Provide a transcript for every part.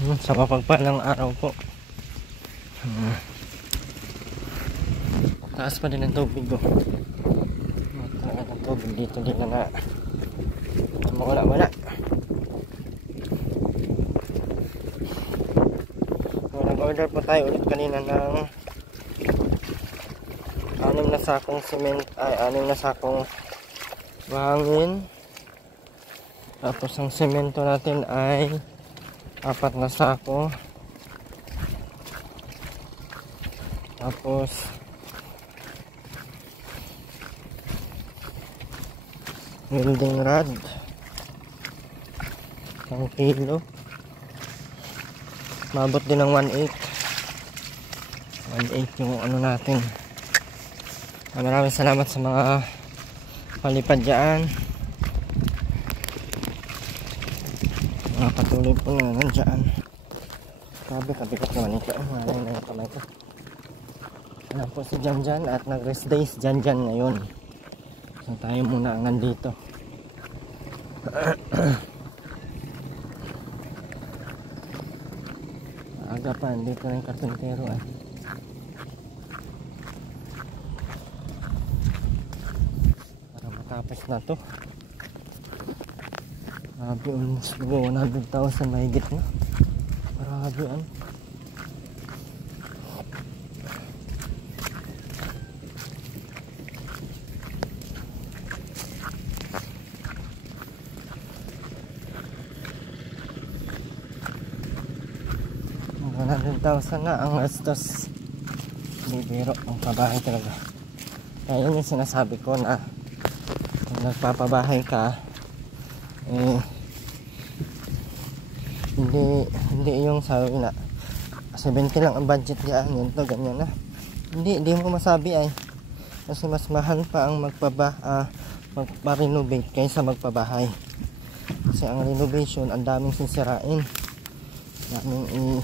Sa mapagpalang araw po. Taas pa din ang tubig ko. Mataas ang tubig dito din na mawala-wala. Nag-order po tayo ulit kanina ng 6 na sakong cement, ay 6 na sakong hangin. Tapos ang semento natin ay 4 na sako. Tapos welding rod 1 kilo. Mabot din ng 1/8 yung ano natin. Maraming salamat sa mga palipad dyan, mga patuloy po na nandyan. Grabe, kabigat naman ito. Malay na yung kamay ko. Wala po si Janjan at nag-rest day si Janjan ngayon. So tayo muna ang nandito. Aga pa, dito na yung karpintero eh. Para matapos na to. Grabe, almost 100,000 mahigit na. Grabe ano. $100,000 na ang gastos. Bibiro ang pabahay talaga. Kaya yun yung sinasabi ko na kung nagpapabahay ka hindi yung sabi na 70 lang ang budget diyan, yun to, ganyan na. Hindi mo masabi ay. Kasi mas mahal pa ang magpa-renovate kaysa magpabahay. Kasi ang renovation, ang daming sisirain. Daming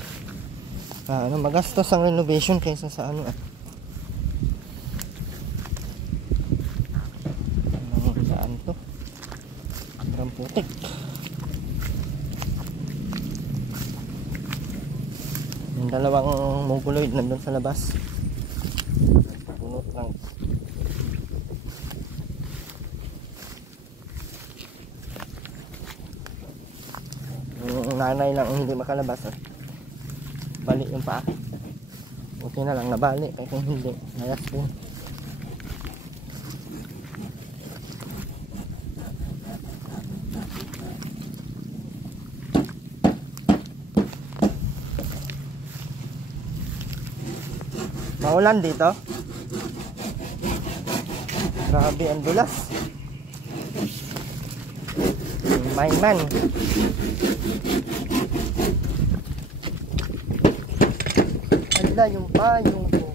magastos ang renovation kaysa sa ano anong daan to, sobrang putik. Yung dalawang mongoloid nandun sa labas, bunot lang. Yung nanay lang hindi makalabas bali yung paa. Okay na lang nabali, kaya kung hindi nayas po. Maulan dito. Grabe ang dulas. My man. Anda yung payong ko.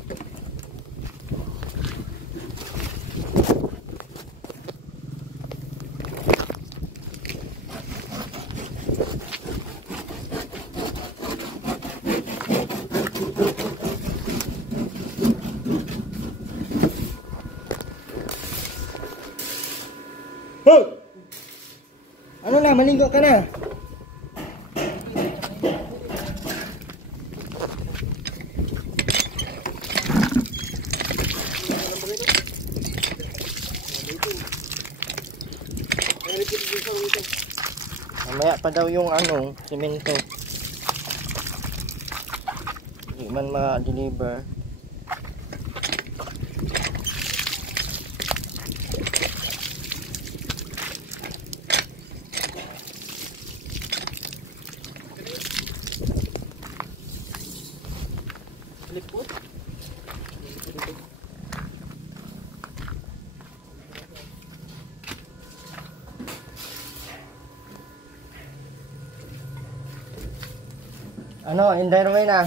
Hoy! Ano na, maligo ka na? Mamaya pa daw yung semento. Hindi man ma-deliver. Lipot. Indireway na.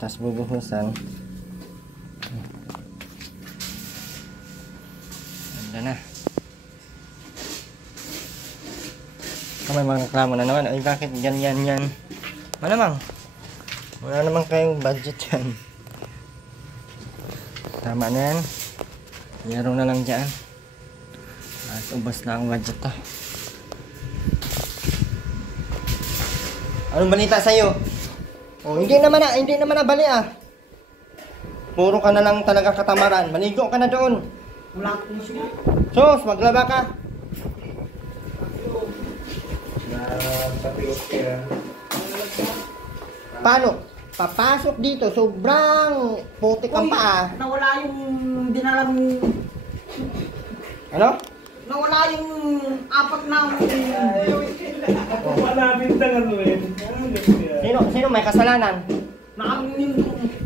Tapos bubuhusan. Ganda na. May mga reklamo na naman. Ay, bakit ganyan yan? Malamang. Wala naman kayong budget yan. Tama na yan. Yaro na lang dyan. At Ubas na ang budget ah. Anong balita sa'yo? Oh, hindi naman na bali ah. Puro ka na lang talaga katamaran. Maligo ka na doon. Wala akong siya. Sos, maglaba ka. Paano? Papasok dito, sobrang putik ang paa. Nawala yung dinalang... Ano? Nawala yung apat na... Sino may kasalanan?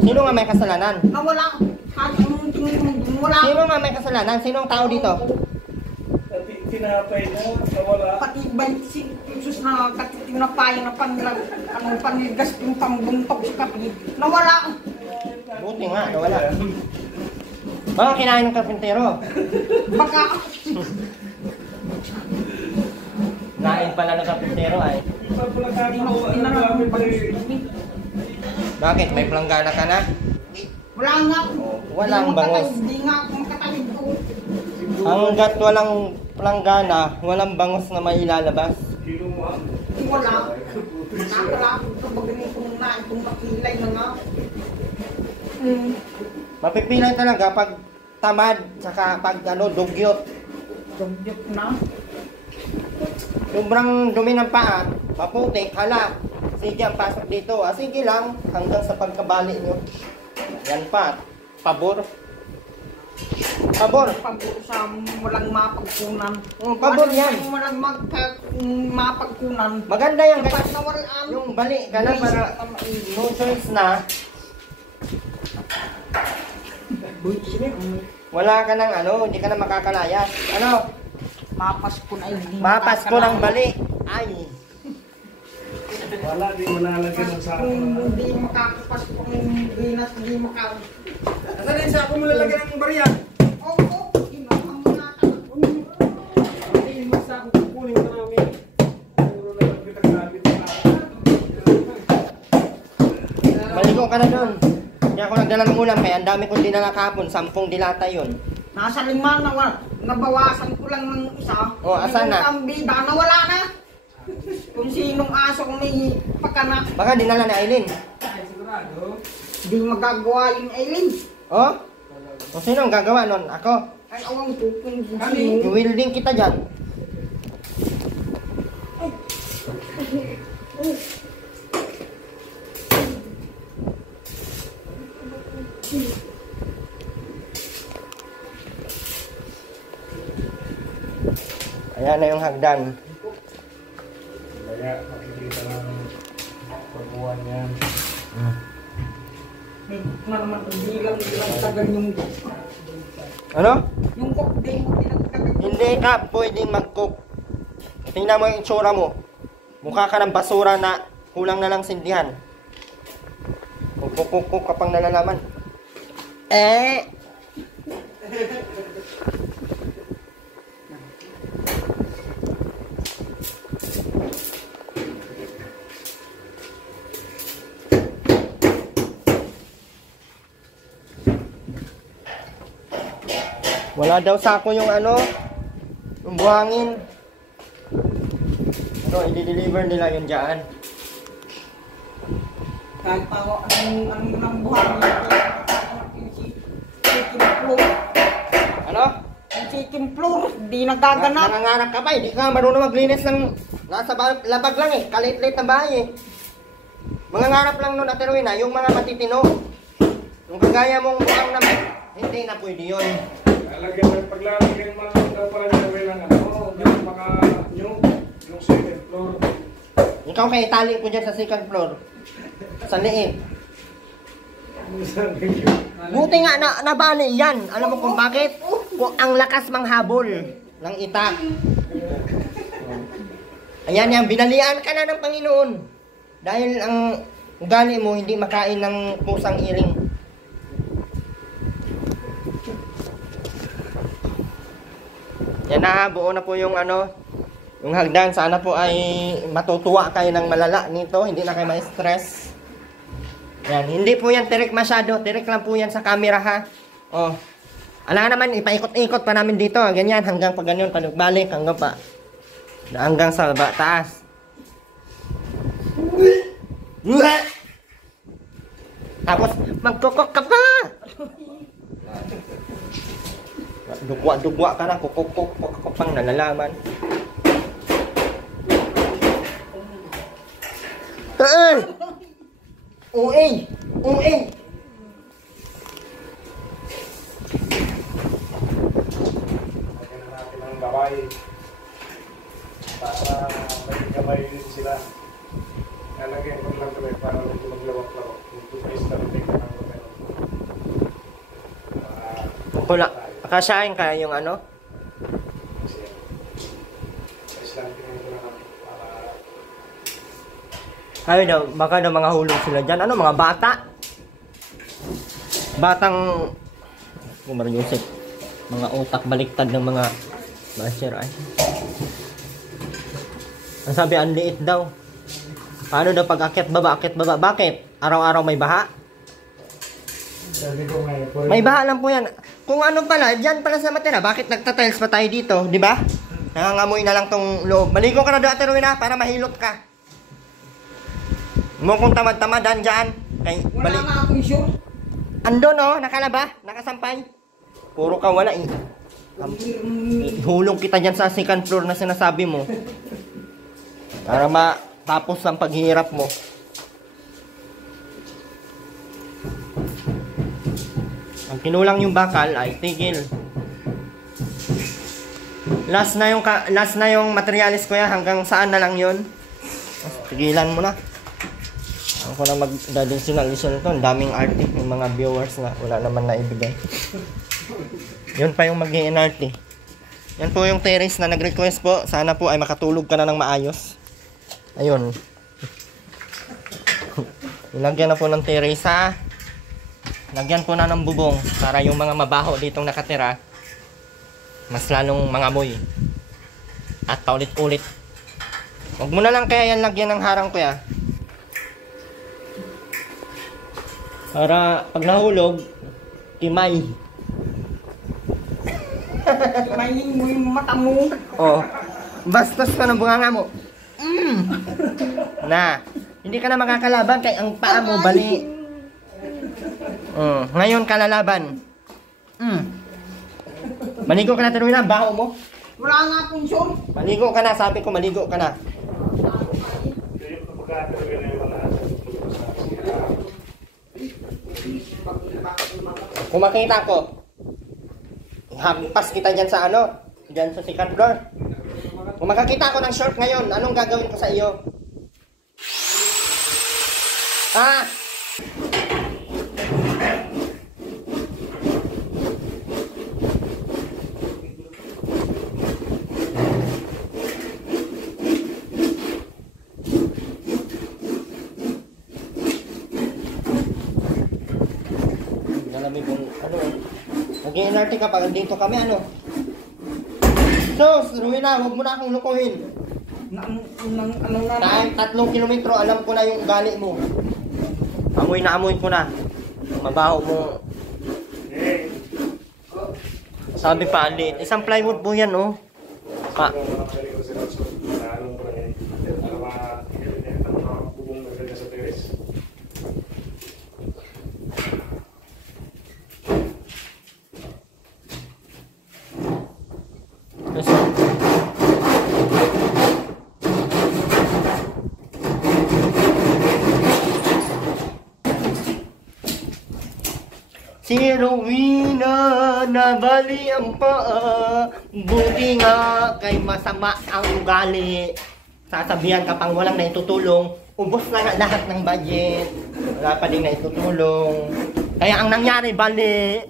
Sino nga may kasalanan? Nawala. Kahit anong tingin mo, wala. Sino nga may kasalanan? Sinong tao dito? Tinapay na, nawala. Pati 25 pesos na tinapay na panigas yung pambuntok sa kapi. Nawala. Buti nga, nawala. Baka kinain ng karpintero. Baka... Nain pala ng karpintero ay. Bakit? May planggana ka na? Wala nga. Walang bangos. Hindi nga ako makatawid ko. Hanggat walang planggana, walang bangos na may ilalabas. Wala. Nakakala ako sa magaling kong na itong makilay na nga. Mapipilay talaga pag tamad, saka pag dugyot. Dugyot na. Sobrang dumi ng paa, maputik, hala. Sige, ang pasok dito. Sige lang, hanggang sa pagkabali nyo. Yan pa, pabor. Pabor. Pabor sa walang mapagkunan. Pabor yan. Walang mapagkunan. Maganda yan. Kapag nawalaan. Yung bali ka na para no choice na. Wala ka ng hindi ka na makakalayas. Mapasko na hindi. Mapasko ng bali. Ay. Wala, di malalagyan ng sako. Hindi makakapasko ng binas, hindi makakapasko. Asan din sako mo lalagyan ng barya? Oo, inuha mo na ka. Hindi mo sako kukunin ka namin. Puro na lang kita gamit na. Maligo ka na doon. Kaya ako nagdala ng ulam kaya ang dami kong dinala kahapon. 10 dilata yun. Nasa 5 na nabawasan ko lang ng isa. Oh, asan na? Ang bida, nawala na. Kung sinong aso kung may pagkanak. Baka dinala na Aileen. Di magagawa yung Aileen. Oh? O sino ang gagawa nun? Ako? Ay, awang ko kung sino. I-wielding kita dyan. Ayan na yung hagdan. Kaya makikita lang pagbuwan yan. Naman, hindi lang tagal yung Ano? yung cook din mo pinagtagal. Hindi ka pwedeng mag-cook. Tingnan mo yung itsura mo. Mukha ka ng basura na kulang na lang sindihan. Kuk-kuk-kuk ka pang nalalaman. Wala daw sako yung yung buhangin. I-deliver nila yun dyan. Kahit pa ako, ang nang buhangin chicken floor. Ano? Ang chicken floor, di nagaganap. Nangangarap ka pa, hindi ka marunong maglinis ng nasa labag lang eh. Kalit-lit na bahay eh. Mangangarap lang nun, Ate Rowena, yung mga matitino. Yung kagaya mong buhang naman, hindi na pwede yun. Paglalagyan mo lang daw pala nilawin lang yung mga yung second floor. Ikaw kay itali ko dyan sa second floor. Sa liit. Buti nga nabali yan. Alam mo kung bakit? Kung ang lakas manghabol ng itak. Ayan yan, binalian ka na ng Panginoon. Dahil ang ugali mo hindi makain ng pusang iring. Yan na, buo na po yung yung hagdan. Sana po ay matutuwa kayo ng malala nito. Hindi na kayo ma-stress. Yan, hindi po yan tirik masyado. Tirik lang po yan sa camera ha. Oh. Alam naman, ipaikot-ikot pa namin dito. Ganyan, hanggang pa ganyan, panugbalik, hanggang pa. Hanggang sa taas. Tapos, magkukok ka pa! Dugwa-dugwa ka na, kukuk pang nalalaman. Uy! Uy! Lagyan na natin ang gabay. Para may gabay din sila. Lalagyan ko lang kami para maglawak-lawak. Yung toothpaste na rin na ng Kula, akasain kaya yung ano? Ayun daw, baka daw mga hulog sila dyan. Ano, mga bata? Batang... Kumar Joseph. Mga utak baliktad ng mga basher ay. Ang sabi, ang liit daw. Paano daw pag akyat baba? Bakit? Araw-araw may baha? May baha lang po yan. Kung ano pala, dyan pala sa matira, bakit nagtatiles pa tayo dito? Di ba? Nangangamoy na lang tong loob. Maligo ka na doon, Ate Rowena, para mahilot ka. Mukhang tamad-tamadan dyan. Wala nga akong sure. Andun oh, nakalaba, nakasampay. Puro ka wala eh. Hulong kita dyan sa second floor na sinasabi mo. Para matapos ang paghihirap mo. Ang kinulang yung bakal ay tigil. Last na yung materialis ko yan. Hanggang saan na lang yun. Tigilan mo na. Ako na mag-additional ito. Ang daming arte. Yung mga viewers na wala naman na ibigay. Yun pa yung mag-i-NRT. Yan po yung terrace na nag-request po. Sana po ay makatulog ka na ng maayos. Ayun. Ilagyan na po ng terrace ha. Lagyan po na ng bubong para yung mga mabaho ditong nakatira mas lalong mangamoy at paulit-ulit. Huwag mo na lang kaya yan lagyan ng harang kuya para pag nahulog kimay. Kimayin mo yung mata mo. Oh, bastos ka ng bunganga mo. Na, hindi ka na makakalaban kay ang paa mo bali. Ngayon ka lalaban. Maligo ka na, Terwina, baho mo. Wala nga akong sure. Maligo ka na, sabi ko maligo ka na. Kung makita ko, hampas kita dyan sa ano, dyan sa second floor. Kung makakita ko ng short ngayon, anong gagawin ko sa iyo? Ah! Nalami kung ano, nag-i-NRT ka pag dito kami ano. Sos, Rowena, huwag mo na akong lukuhin. Ano na? Dahil 3 kilometro, alam ko na yung ugali mo. Amoy na amoy ko na. Mabaho mo. Sabi pa, alit. Isang plywood po yan, oh. Pa. Si Rowena nabali ang paa, buti nga kay masama ang ugali. Sasabihan ka pang walang naitutulong, ubos na lahat ng budget, wala pa din naitutulong. Kaya ang nangyari, bali.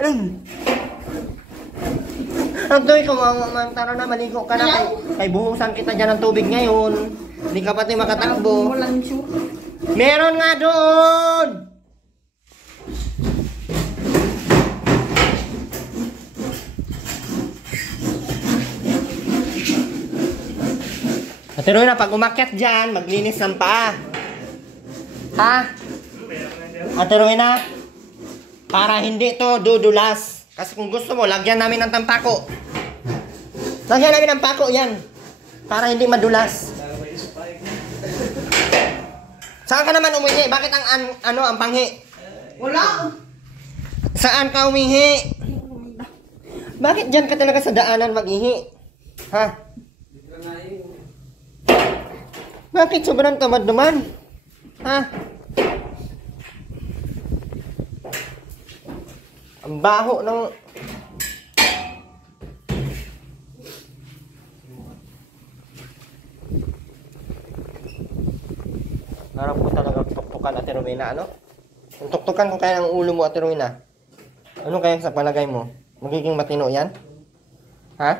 Antoy, kumaman, tara na, maligo ka na. Kay buhusan kita dyan ng tubig ngayon. Hindi ka pati makatakbo. Walang sure. Meron nga doon! Ate Rowena, pag umakyat dyan, maglinis ng paa. Ha? Ate Rowena, para hindi to dudulas. Kasi kung gusto mo, lagyan namin ng tampako. Lagyan namin ng pako yan. Para hindi madulas. Saan ka naman umihi? Bakit ang panghi? Wala. Saan ka umihi? Bakit dyan ka talaga sa daanan mag-ihi? Ha? Bakit sobrang tamad naman? Ha? Ang baho ng... Harap ko talaga tuktukan, Ate Rowena, ano? Kung tuktukan ko kaya ang ulo mo, Ate Rowena, ano kaya sa palagay mo? Magiging matino yan? Ha?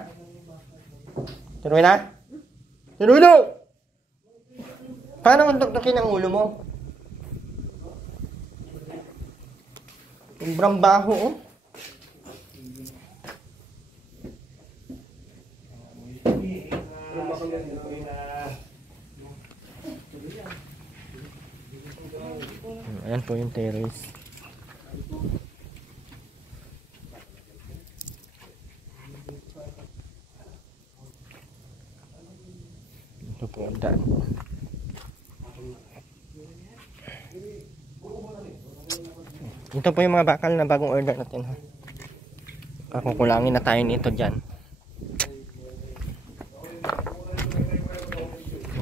Ate Rowena? Ate Rowena! Paano kung tuktukin ang ulo mo? Sobrang baho, oh. Ayan po yung terrace. Ito po ang daan. Ito po yung mga bakal na bagong order natin, ha. Kakukulangin na tayo nito dyan.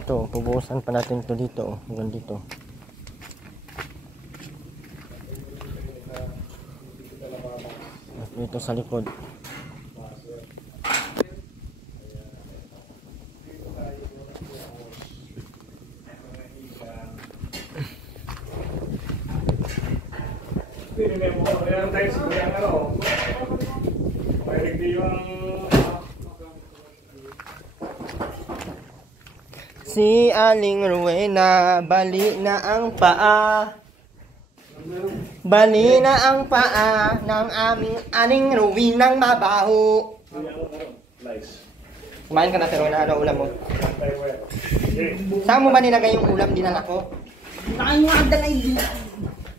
Ito, pubuhusan pa natin ito dito, oh. Hanggang dito. At dito sa likod. Hindi mo kaya tayo sa kanyang ano. May hindi yung... Si Aling Rowena, bali na ang paa. Bali na ang paa ng aming Aling Rowenang mabaho. Nice. Kumain ka na, pero ano ulam mo? Saan mo ba nilagay yung ulam dinala ko? Nakain mo ang dalay dito.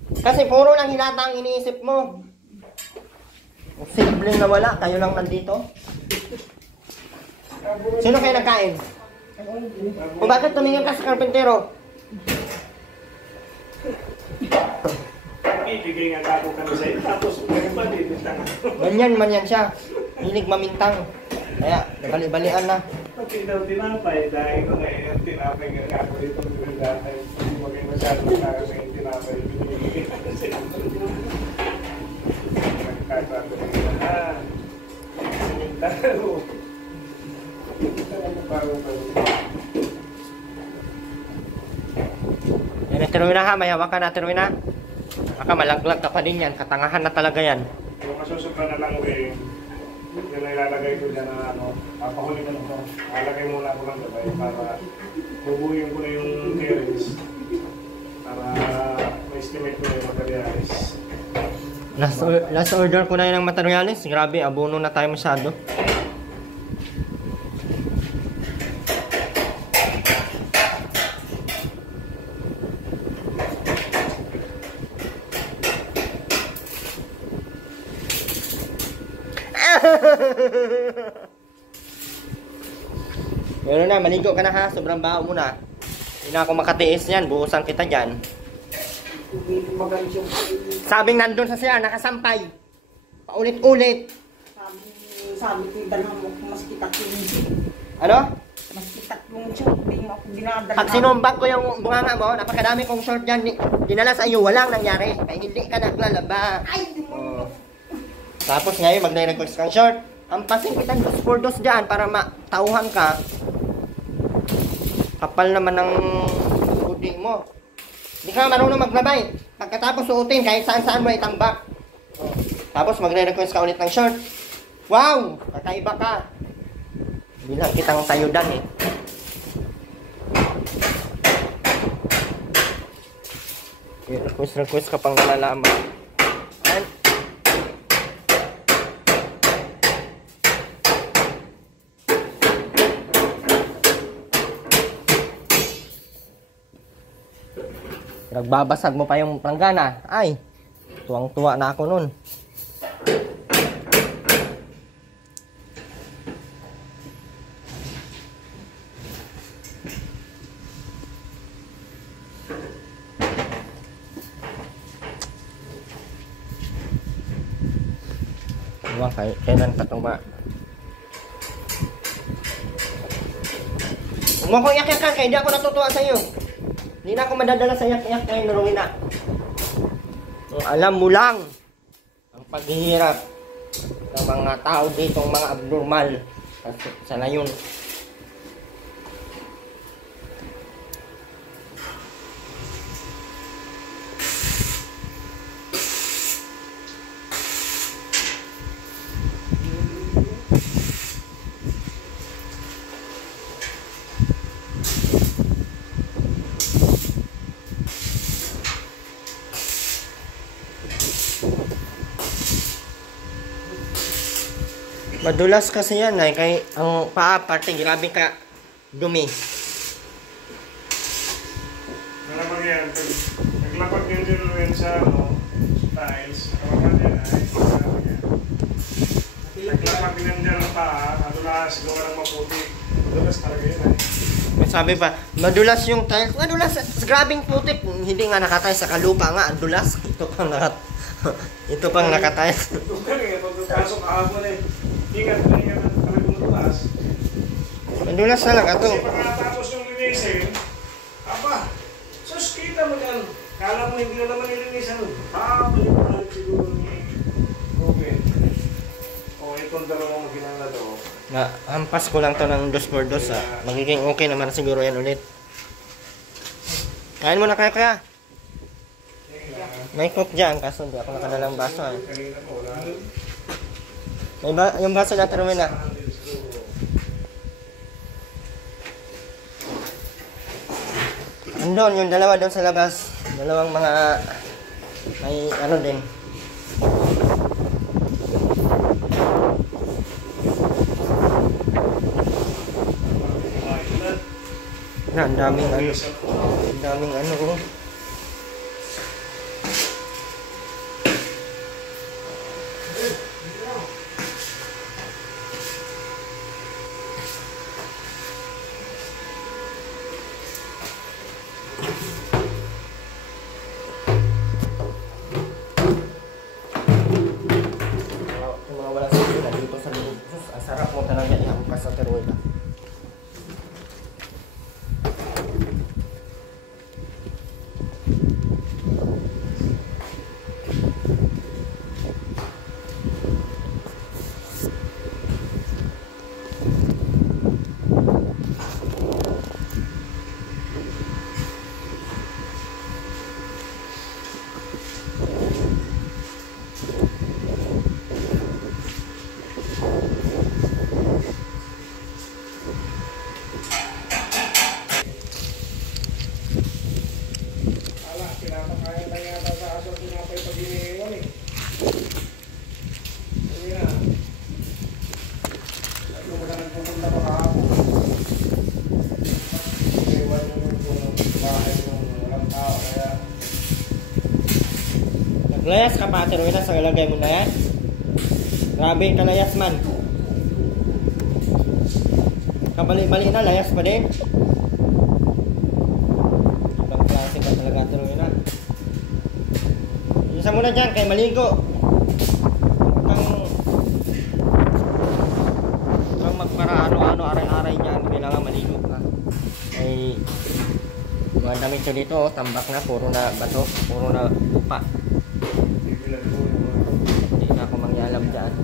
Kasi puro lang hinata ang iniisip mo. Simpleng nawala, kayo lang nandito. Sino kayo nagkain? O bakit tumingin ka sa karpentero? Ibigay nga ako kami sa iyo. Tapos, ganun ba din? Ganyan man yan siya. Hilig mamintang. Kaya, nabali-balian na. Pati daw tinapay, dahil ko ngayon tinapay nga ako dito. Hindi maging masyadong kaya sa yung tinapay. Binibigay ko kasi. Nagkakato nila na. Simintaro. Yan, Ate Rowena ha. May hawakan na, Ate Rowena. Baka malaglag ka pa din yan. Katangahan na talaga yan. Kung masusubra na lang uwi, yun na ilalagay ko dyan na ano, papahuli ko na ito. Alagay muna ako ng gabay para bubuhin ko na yung terrace para ma-estimate ko na yung materials. Last order ko na yun ng materials. Grabe, abono na tayo masyado. Pero na, maligo ka na ha. Sobrang baho mo na. Hindi na ako makatiis yan. Buhusan kita dyan. Sabing nandun sa siya, nakasampay. Paulit-ulit. Sabi ko yung dalawang mo, mas kitak yung Ano? mas kitak yung short. Hindi mo ako dinadala. Pag sinumbag ko yung bunganga mo, napakadami kong short dyan. Dinala sa iyo, walang nangyari. Kaya hindi ka naglalaba. Ay, di mo. Tapos ngayon, mag-request kang short. Hampasin kitang 2x2 dyan para matauhan ka. Kapal naman ng budi mo. Hindi ka marunong maglabay. Pagkatapos suotin, kahit saan-saan mo itambak. Tapos magre-request ka ulit ng short. Wow! Kakaiba ka. Bilang kitang tayudan eh. Request ka pang nalalaman. Nagbabasag mo pa yung planggana. Ay, tuwang-tuwa na ako nun. Huwag kailan katuba. Huwag mo akong yak-yakan kaya di ako natutuwa sa iyo. Hindi na ako madadala sa yak-yak kay Rowena. Alam mo lang ang paghihirap ng mga tao dito, mga abnormal sa layon. Madulas kasi yan ay kay ang paa parte grabe ka dumi. Malamang yan, naglapag yun din rin sa tiles, kawakan yan ay malamang yan. Naglapag din dyan ang paa, madulas, gawa ng maputi. Madulas talaga yun ay. Sabi pa, madulas yung tiles. Madulas, grabing putik. Hindi nga nakatay sa kalupa nga, ang dulas. Ito pang nakatay. Ito ka rin, pagkasok kahapon eh. Ingat na talagang madulas. Madulas na lang ito. Kasi pagkatapos yung linisin, sus kita mo yan. Kala mo hindi na naman nilinisan. Balik siguro ni Ruben. O itong dalawang ginala to. Hampas ko lang to ng 2x2 magiging okay naman siguro yan ulit. Kain mo na kaya. May cook dyan kaso hindi ako nakadalang baso eh. Kanina po wala. Yung baso natin Rowena. Andun, yung dalawa doon sa labas. Dalawang mga may ano din. Ang daming ano. Ang daming ano. Sarap mo talaga ihampas sa Rowena. Pinapakain na yata sa aso tinapay pag iniiwan eh. Uwi na. At yung magalang pumunta pa kahapon. Iwan yung bahay yung walang tao kaya. Naglayas ka pa Rowena sa ilagay mo na yan. Grabe yung kalayas man. Kabali-bali na, layas pa din. Ibang klase pa talaga Rowena. Isa muna dyan kay maligo. Kang magpara ano-ano aray-aray dyan. Kailangan maligo ka. Ay mga damit ko dito oh, tambak na, puro na bato, puro na lupa. Hindi na ako mangyalam dyan.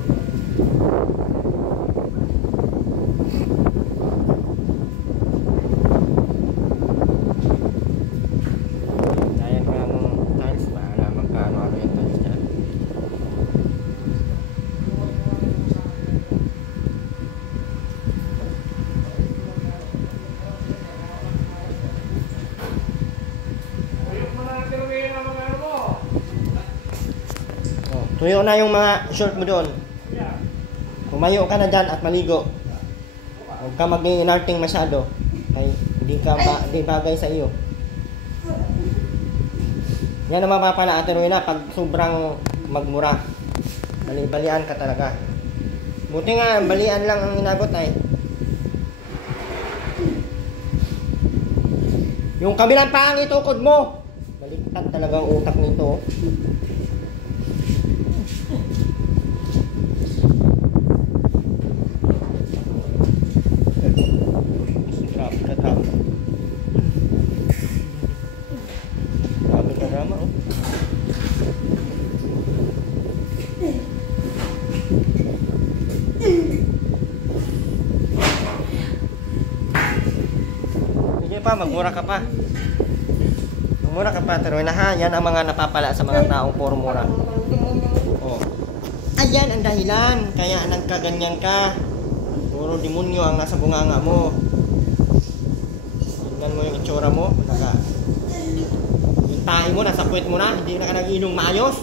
Tuyo na yung mga short mo doon. Tumayo ka na dyan at maligo. Huwag ka mag-inarting masyado. Ay, hindi bagay sa iyo. Yan ang mapapala Ate Rowena pag sobrang magmura. Bali-balian ka talaga. Buti nga, balian lang ang inabot ay. Yung kabilang pang itukod mo. Baliktad talaga ang utak nito. pa, magmura ka pa. Magmura ka pa, Terwin ha. Yan ang mga napapala sa mga taong puro mura. Oh. Ayan ang dahilan, kaya nagkaganyan ka. Puro demonyo ang nasa bunganga mo. Tingnan mo yung itsura mo. Yung tahi mo, nasa puwet mo na. Hindi na ka nag-inom maayos.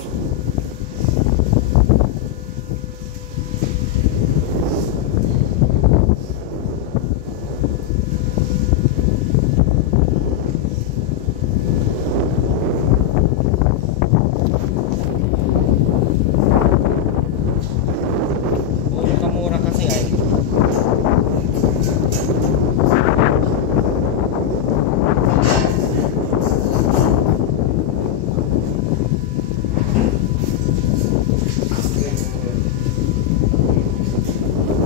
Puro kamura kasi ay.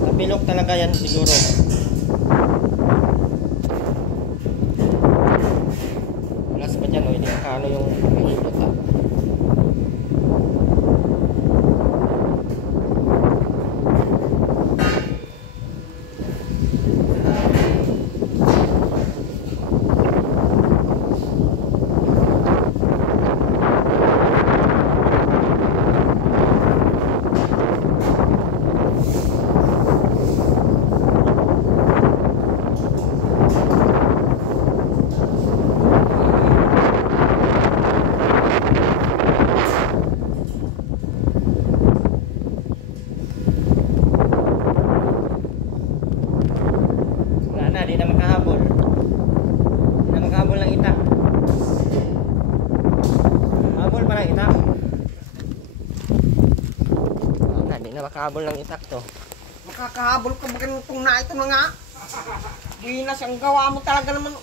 Napilok talaga yan siguro. Plus pa dyan, hindi makano yung mahilot ha. Wala na, di na makahabol. Di na makahabol ng itak. Habol pa ng itak. Wala na, di na makahabol ng itak to. Makakahabol ka ba ganitong na ito na nga? Ginas ang gawa mo talaga naman.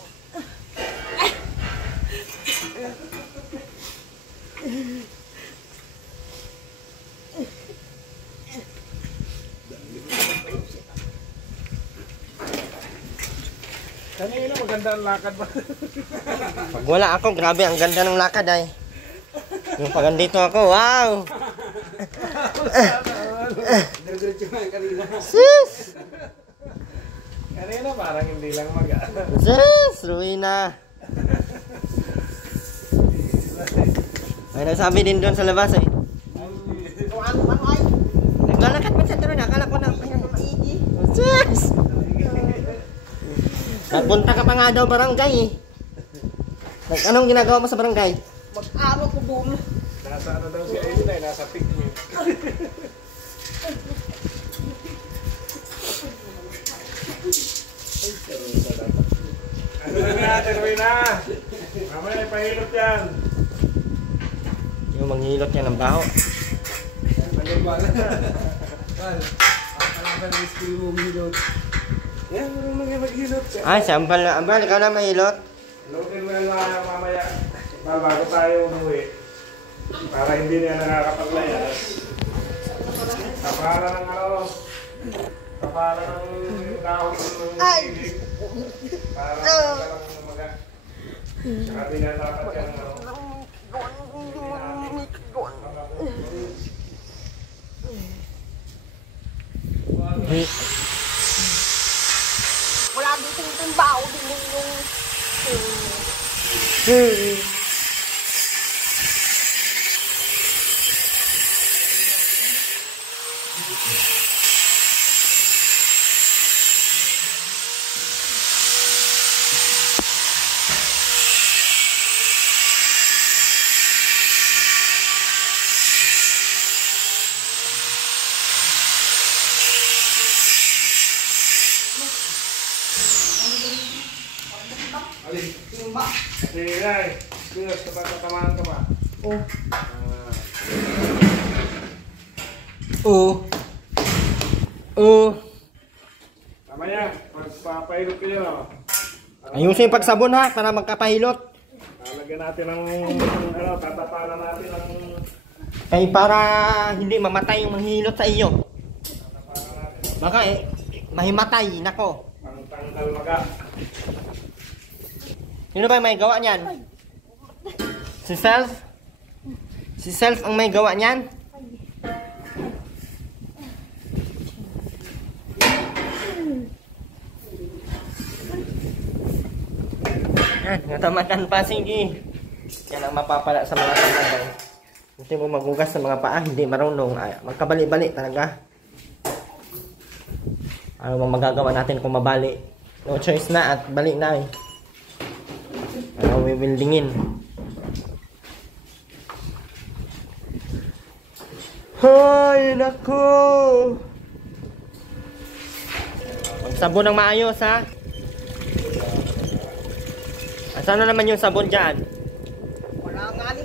Kanina maganda ang lakad ba? Pag wala ako, grabe, ang ganda ng lakad ay. Yung pag andito ako, wow! Sis! Kanina parang hindi lang mag- Sis! Ruina! May nagsabi din doon sa labas eh. Kung ano ay. Naglalakad pa siya doon, akala ko na. Sis! Nagpunta ka pa nga daw barangay eh. Anong ginagawa mo sa barangay? Mag-aro ko doon. Nasa ano daw si Aileen ay nasa picnic. Ano na nga, Terwin na? Mamaya ipahilot yan. Yung manghilot niya ng baho. Yan, marunong yung maghilot. Ay, sampal na. Ambal, ikaw na mahilot. Loadin mo yan mamaya. Bago tayo umuwi. Para hindi niya nakakapaglayas. Kapala ng ano. Kapala ng dahon ng silig. Para lang maga. Saka dinatapat yan ng ano. Wala dito yung bao din yung Sige guys. Diyos, kapag tatamaan ka ba? Oh. Oo. Mamaya, pagpapahilot kayo. Ayusin yung pagsabon ha, para magkapahilot. Lalagyan natin ng ano, tatapalan natin ng Ay para hindi mamatay yung manghilot sa iyo. Baka mahimatay, nako. pangtanggal maga. Sino ba may gawa niyan? Si Self? Si Self ang may gawa niyan? Yan, ngatamakan pa, sige. Yan ang mapapala sa mga tamad. Hindi mo magugas sa mga paa, hindi marunong. Ay, magkabali-bali talaga. Ano bang magagawa natin kung mabali? No choice na at bali na eh. Ano, wiwildingin. Hoy, naku! Magsabon ng maayos, ha? Asan na naman yung sabon dyan? Wala nga ni.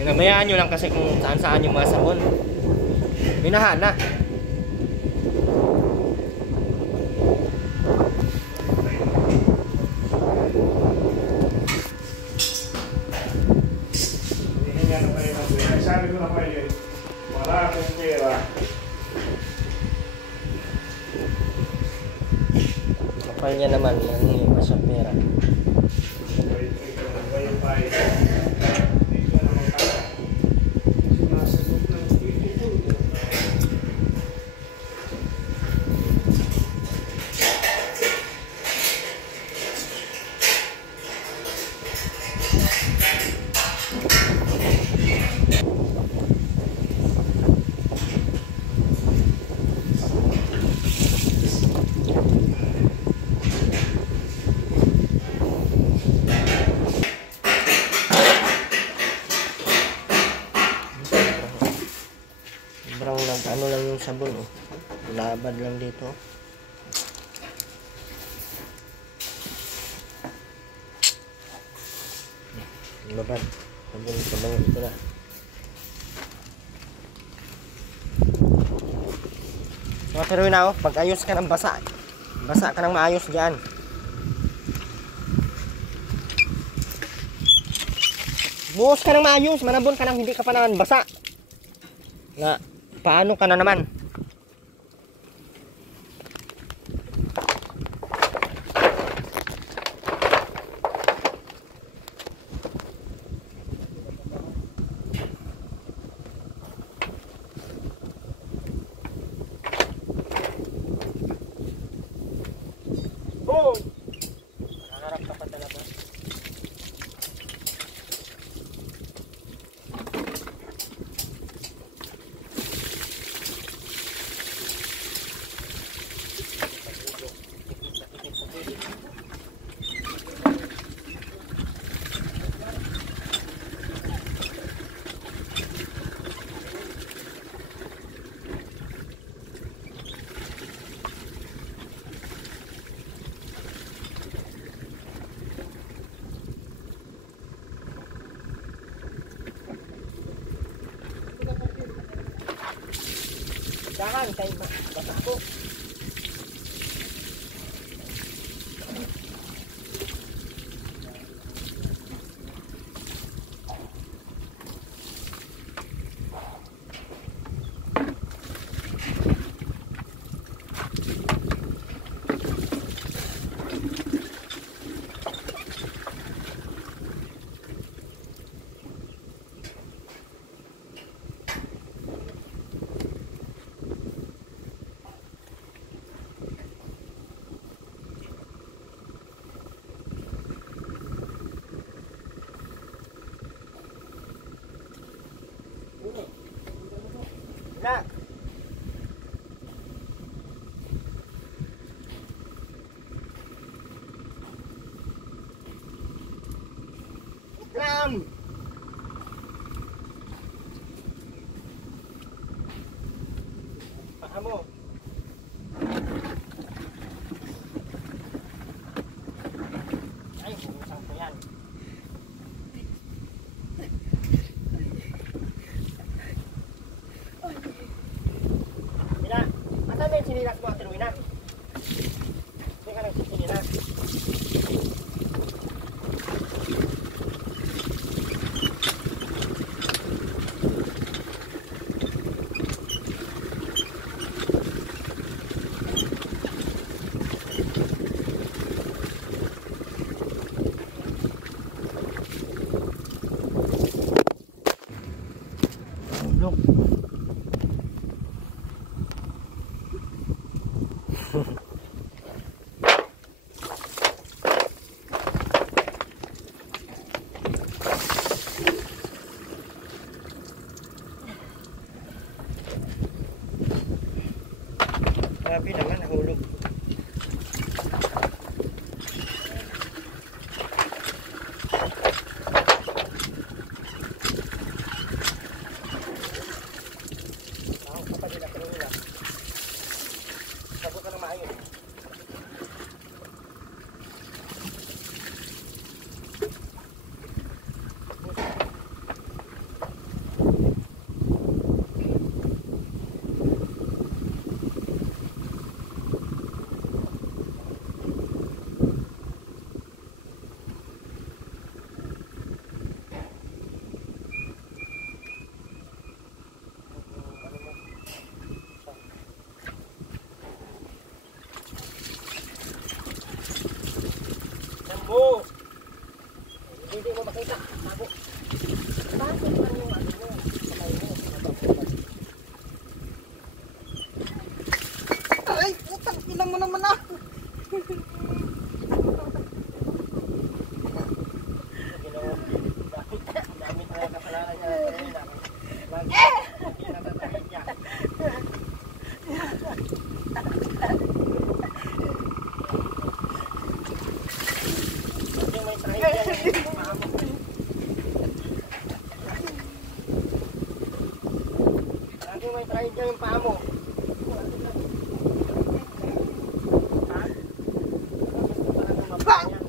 Pinabayaan nyo lang kasi kung saan-saan yung mga sabon. Minahana. Hinihinga na kayo ng pera. Sabi ko na kayo, wala akong pera. Kapal niya naman, hindi pa siya pera. Sobrang nag-ano lang yung sabon, oh. Labad lang dito. Labad. Sabon ito na. So, pero yun na, oh. Pag-ayos ka ng basa. Basa ka ng maayos dyan. Buhos ka ng maayos. Manabon ka ng hindi ka pa naman basa. Na, paano ka na naman? Oh! Nakaharap ka pa talaga. Jangan kayak basahku. mo. Hindi mo makita. Bago. Bakit lang yung ano mo? Kamay mo. Ay, putang ina mo naman ah. Gamit na yung kasalanan niya. Lagi natatahid niya. Lagi may try niya. Lagi may try niya yung paa mo. Ha? Gusto pa lang mapaa niya.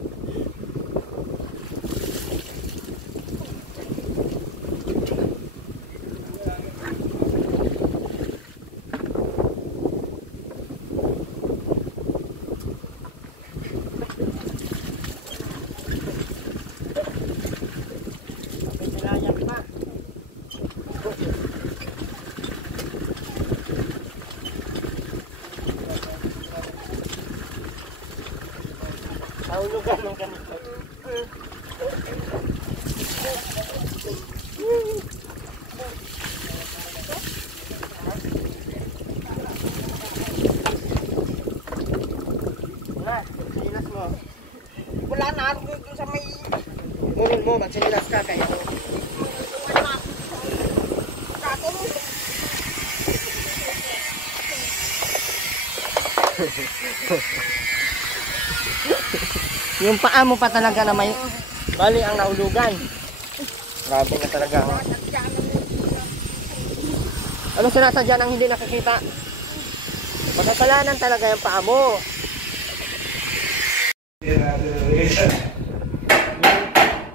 Pinayan pa. Nahulugan ng ganito. Wala, sinilas mo. Wala na ako dito sa may... Kunin mo, magsinilas ka kaya ito. Yung paa mo pa talaga na may bali ang nahulugan. Grabe na talaga. Ano sinasadya nang hindi nakikita? Makasalanan talaga yung paa mo.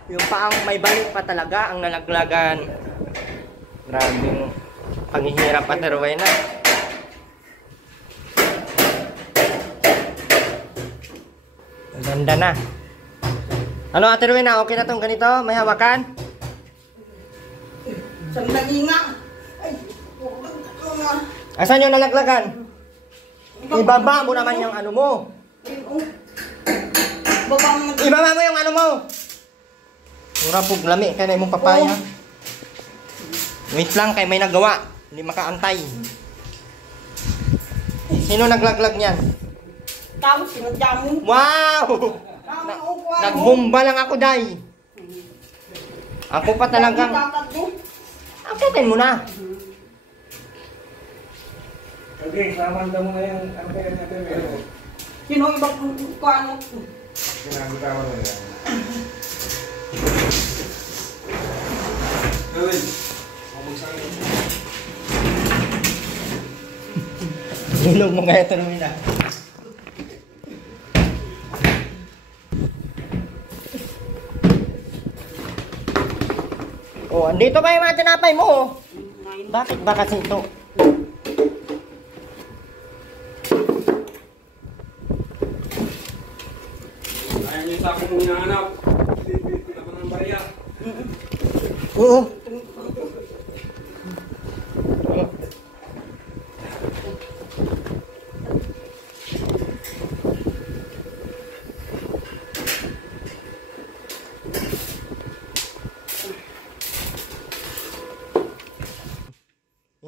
Yung paang may balik pa talaga ang nalaglagan. Grabing paghihirap at Rowena. Ganda na. Ano Ate Rowena, okay na tong ganito? May hawakan? Sandali nga. Ay, ito nga. Asan yung nalaglagan? Ibaba mo naman yung ano mo. Baba mo. Ibaba mo yung ano mo. Mura po lami kaya na imong papaya. Wait lang kay may nagawa. Hindi makaantay. Sino naglaglag niyan? Tapos sinadya mo. Wow! Nagbomba lang ako, Day. Ako pa talagang... Akitin mo na. Okay, samanda mo na yan. Ano kaya natin meron? Sino ibang kuano? Sinabitawan mo yan. Gawin. Ilog mo kaya ito namin na. Oh, andito pa yung mga tinapay mo. Oh. Bakit ba kasi ito? Ayaw niyo sa akin kung hinahanap. Pilipitin ako ng barya. Oo.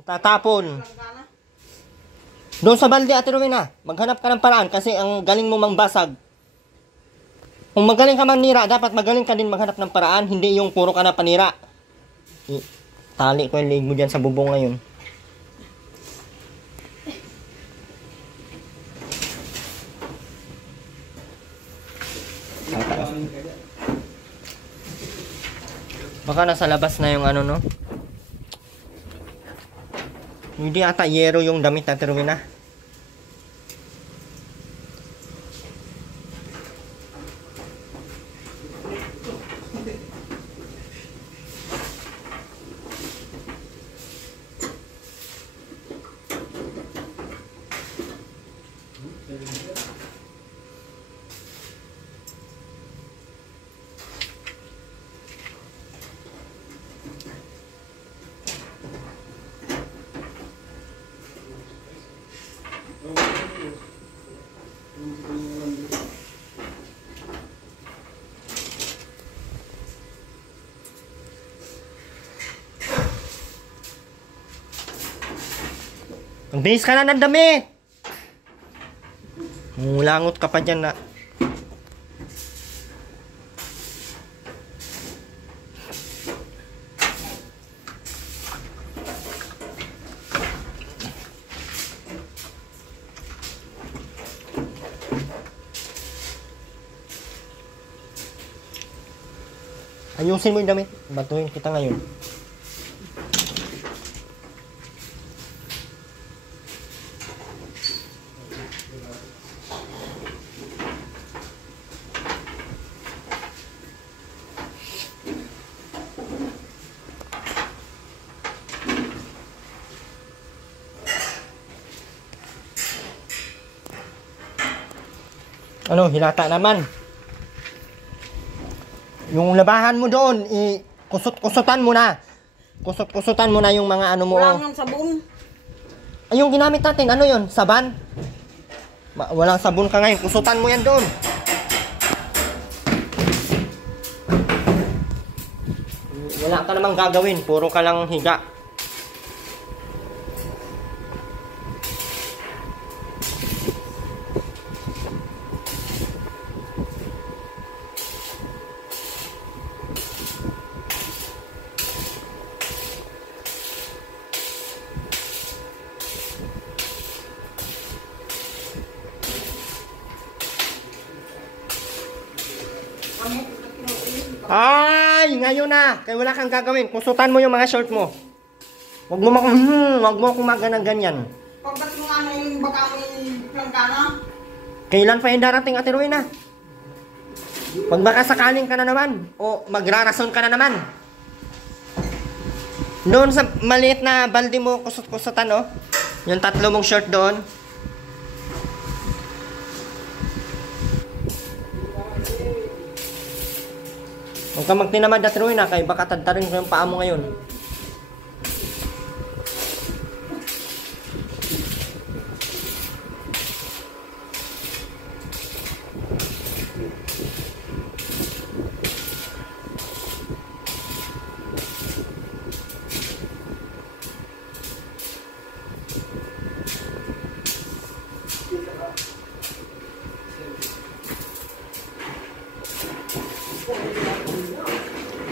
Itatapon. Doon sa balde, Ate Rowena, maghanap ka ng paraan kasi ang galing mo mangbasag. Kung magaling ka manira, dapat magaling ka din maghanap ng paraan, hindi yung puro ka na panira. Tali ko yung leg mo dyan sa bubong ngayon. Baka nasa labas na yung ano, no? Hindi ata yero yung damit na Rowena. Magbihis ka na ng damit. Langot ka pa dyan na. Ayusin mo yung damit. Batuhin kita ngayon. Ano, hilata naman. Yung labahan mo doon, kusot-kusutan mo na. Kusot-kusutan mo na yung mga ano mo. Wala nga sabon. Ay, yung ginamit natin, ano yun? Saban? Walang sabon ka ngayon. Kusutan mo yan doon. Wala ka namang gagawin. Puro ka lang higa. Ay, ngayon na. Kaya wala kang gagawin. Kusutan mo yung mga short mo. Wag mo kumaga ng ganyan. Pagdating nga na yung baka may planggana. Kailan pa yung darating, Ate Rowena? Pag baka sakaling ka na naman, o magrarason ka na naman. Doon sa maliit na balde mo, kusut-kusutan, oh. Yung 3 mong short doon. Huwag ka magtinamad, Ate Rowena, kaya baka tadtarin ko yung paa mo ngayon.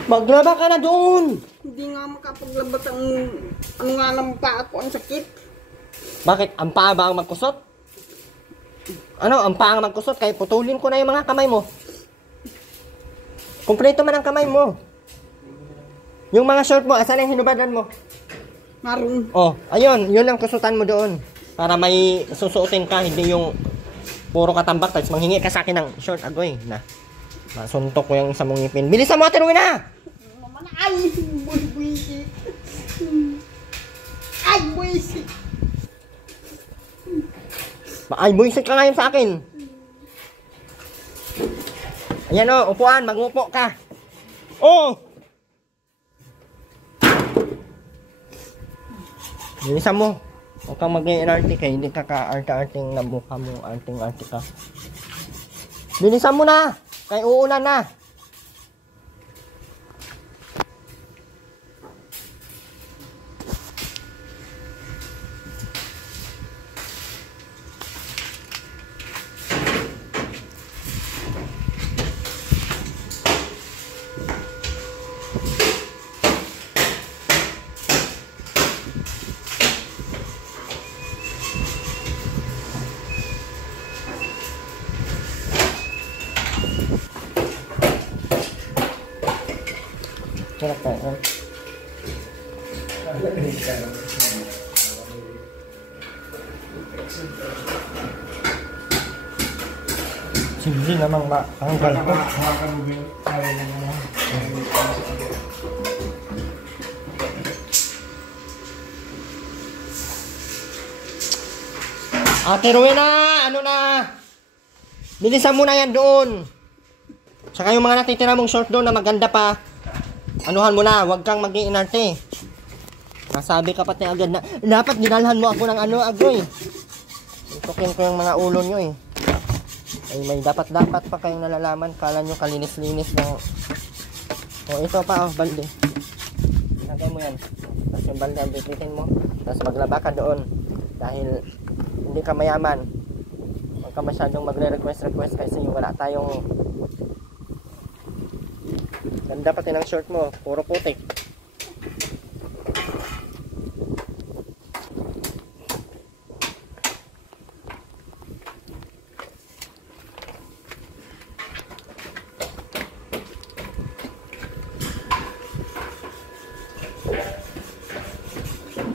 Maglaba ka na doon! Hindi nga makapaglabas ang ano nga ng paa ko, ang sakit. Bakit? Ang paa ba ang magkusot? Ano? Ang paa ang magkusot? Kaya putulin ko na yung mga kamay mo. Kumpleto man ang kamay mo. Yung mga short mo, asan yung hinubadan mo? Maroon. Oh, ayun. Yun ang kusutan mo doon. Para may susuotin ka, hindi yung puro katambak. Tapos manghingi ka sa akin ng short agoy. Na, masuntok ko yung isang mong ngipin. Bilisan mo, Ate Rowena! Ay, buisit. Ay, buisit. Ay, buisit ka ngayon sa akin. Ayan o, upuan, magupo ka. Oh! Bilisan mo. Huwag kang mag-i-RT kaya hindi ka ka-arte-arting na mukha mo. Arting-arte ka. Bilisan mo na! Kaya uulan na. Sarap tayo. Sige namang maanggal ko. Ate Rowena, ano na? Bilisan mo na yan doon. Saka yung mga natitira mong short doon na maganda pa. Anuhan mo na, huwag kang mag-iinarte. Nasabi ka pati agad na, dapat dinalhan mo ako ng ano, agoy. Tutukin ko yung mga ulo nyo eh. Ay, may dapat-dapat pa kayong nalalaman. Kala nyo kalinis-linis ng... O, ito pa, oh, balde. Lagay mo yan. Tapos yung balde, ang bibitin mo. Tapos maglaba ka doon. dahil hindi ka mayaman. Huwag ka masyadong magre-request kasi wala tayong ganda pati ng short mo, puro putik.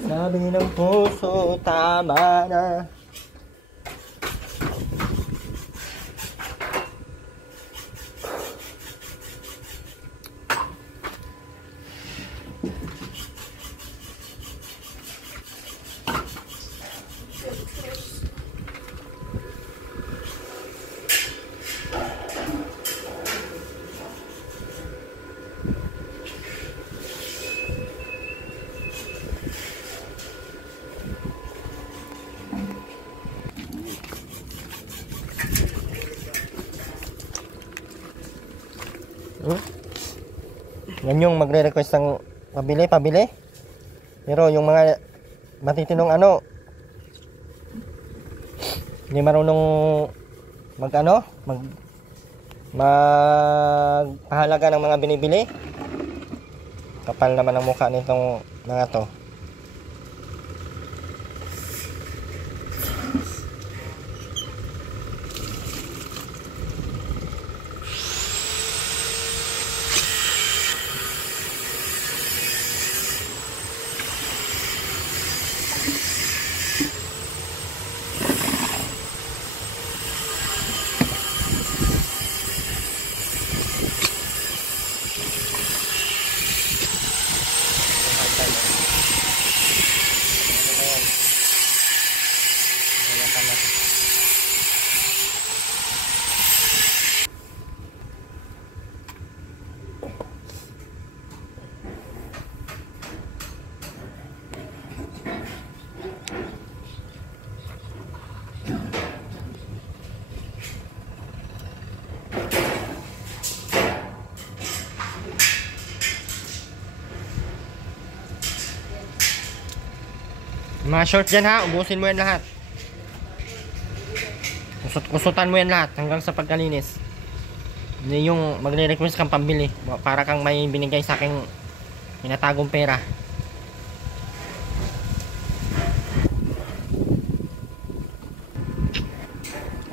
Sabi ng puso, tama na. Yan yung magre-request ng pabili. Pero yung mga matitinong hindi marunong magpahalaga ng mga binibili. Kapal naman ang mukha nitong mga to. Mga short dyan ha, ubusin mo yan lahat. Kusutan mo yan lahat hanggang sa pagkalinis. Hindi yung magre-request kang pambili para kang may binigay sa aking pinatagong pera.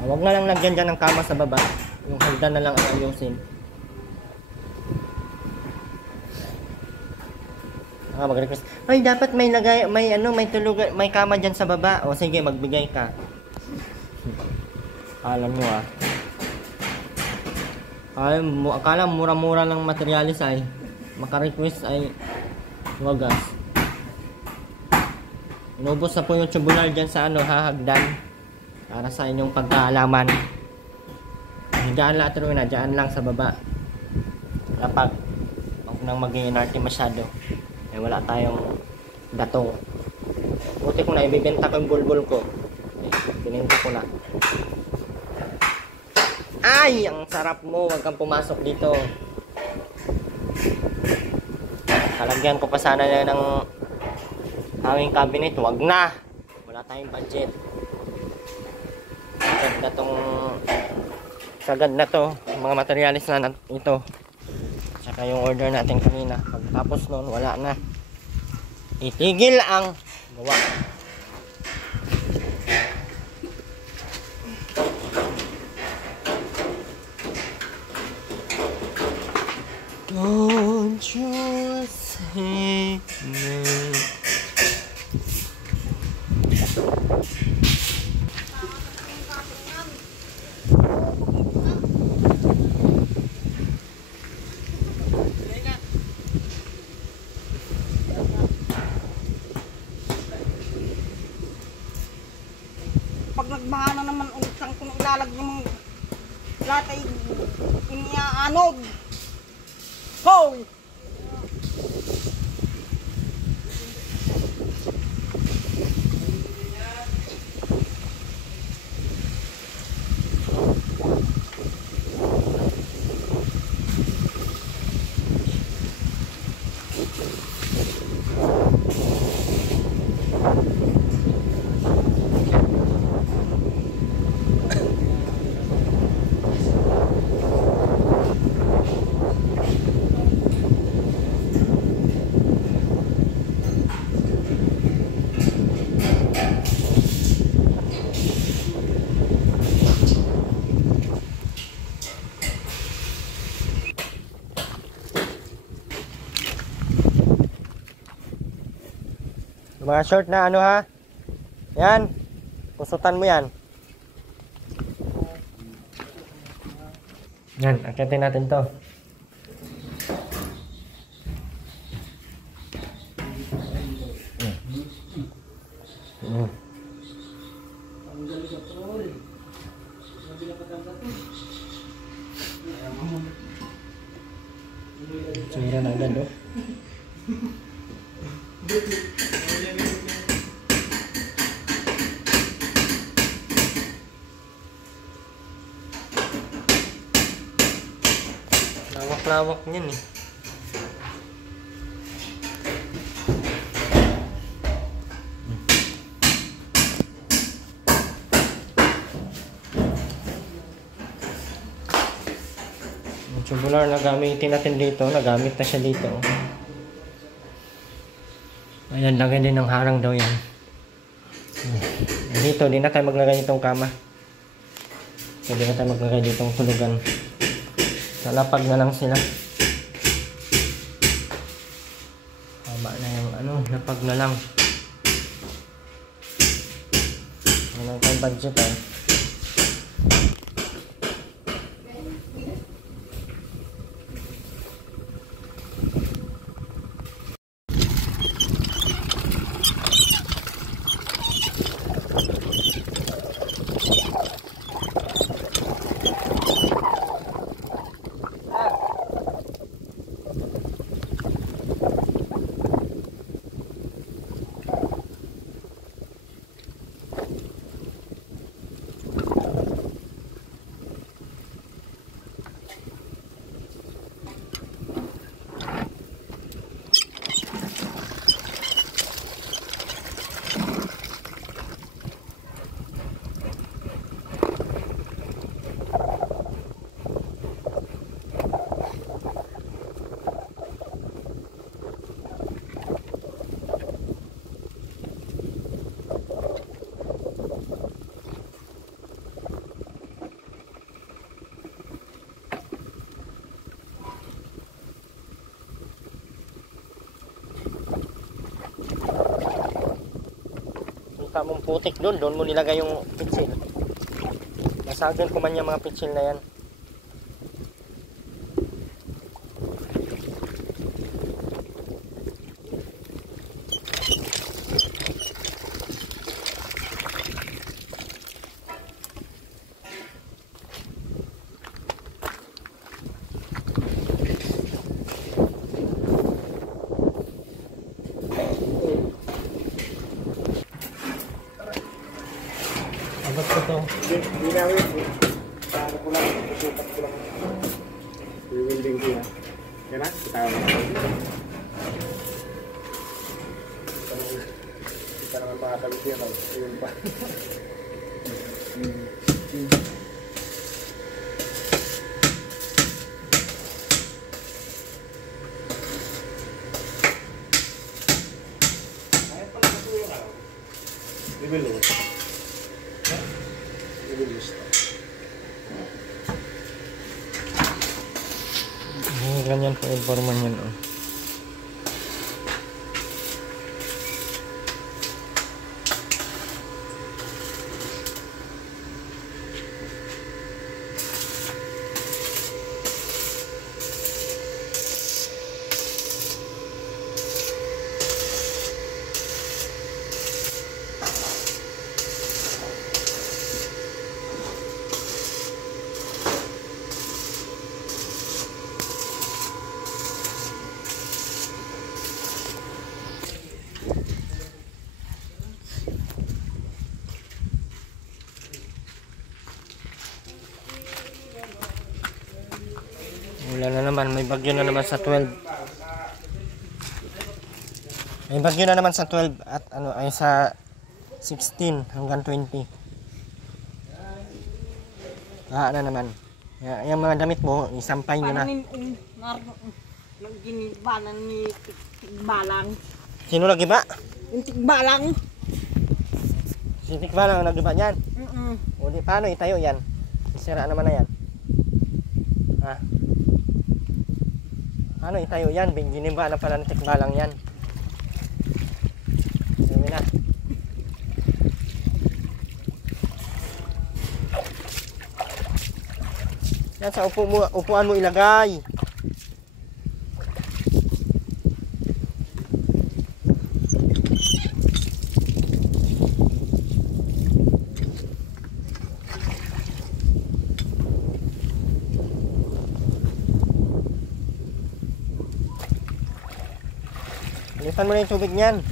Huwag na lang lagyan dyan ng kama sa baba. Yung hagdan na lang ang ayusin. Mag-request. Ay, dapat may lagay, may tulugan, may kama diyan sa baba. O sige, magbigay ka. Alam nyo akala mura-mura ng materialis ay maka-request ay wagas. Inubos na po yung tubular diyan sa hagdan para sa inyong pagkaalaman. Higaan lahat rin na diyan lang sa baba. Kapag huwag nang mag-inarte masyado. Wala tayong datong. Buti ko na ibibenta ko yung bulbul ko. Binenta ko na. Ay! Ang sarap mo. Huwag kang pumasok dito. Kalagyan ko pa sana na ng hanging cabinet. Huwag na. Wala tayong budget. Sagad na to. Mga materialis na ito. Tsaka yung order natin kanina. Pagtapos nun, wala na. Itigil ang gawa. Don't you say no. Pag nagbaha na naman ulit siyang kung ilalagay yung lahat ay iniaanog. Hoy! Mga short na ano ha. Yan. Pusutan mo yan. Yan, akyatin natin to. Tsura na agad oh. Lawak-lawak niyan eh. Yung tubular na gamitin natin dito, nagamit na siya dito. Ayan, lagay din ng harang daw yan. Dito, di na tayo maglagay itong kama. Pwede na tayo maglagay ditong tulugan. Salapag na lang sila. Haba na yung ano, lapag na lang. Ano ang budget eh. Mong putik doon mo nilagay yung pitsil. Nasagan ko man yung mga pitsil na yan. Abot ko to. Hindi na wait. Paano ko lang, pusukat ko lang. Rewinding ko yan. Yan na, kita mo. Kita naman makatalit yan. Ayun pa. Ayun pala kasi yung ano. Libelo. Ganyan po informan yan oh. Wala na naman, may bagyo na naman sa 12. May bagyo na naman sa 12 at ano ay sa 16 hanggang 20. Na naman. Yung mga damit mo, isampay nyo na. Ginibalan ni Tigbalang. Sino nagiba? Yung Tigbalang. Si Tikbalang ang nagiba niyan. O di paano itayo yan? Isira naman na yan. Ha? Paano itayo yan? Giniba na pala ng Tikbalang yan. na. Yan sa upuan mo ilagay. Alisan mo na yung tubig niyan.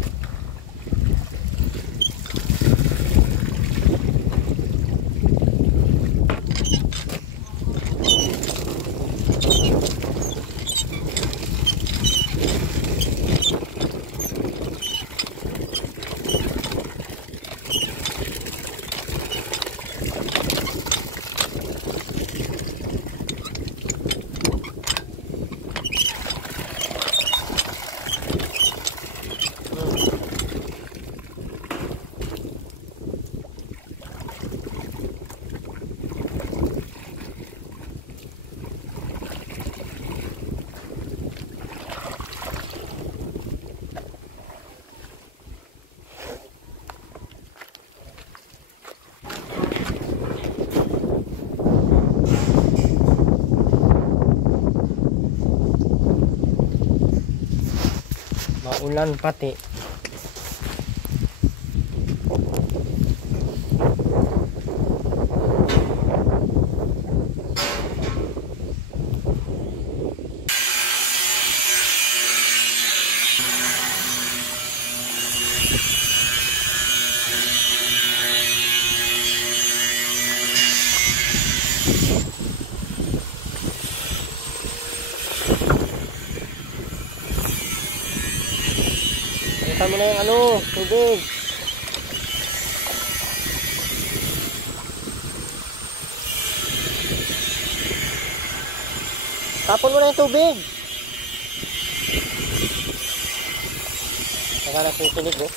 Maulan pati. Alisan mo na yung ano, tubig. Tapon mo na yung tubig. Saka nakikinig eh.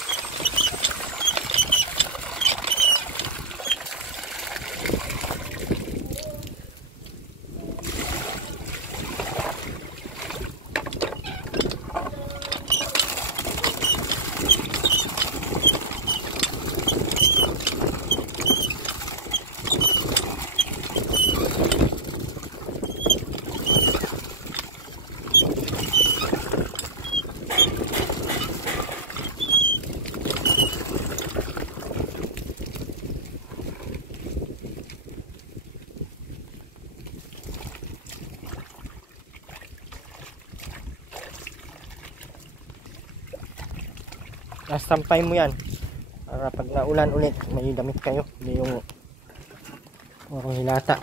Sampay mo yan para pag naulan ulit may damit kayo, hindi yung hilata.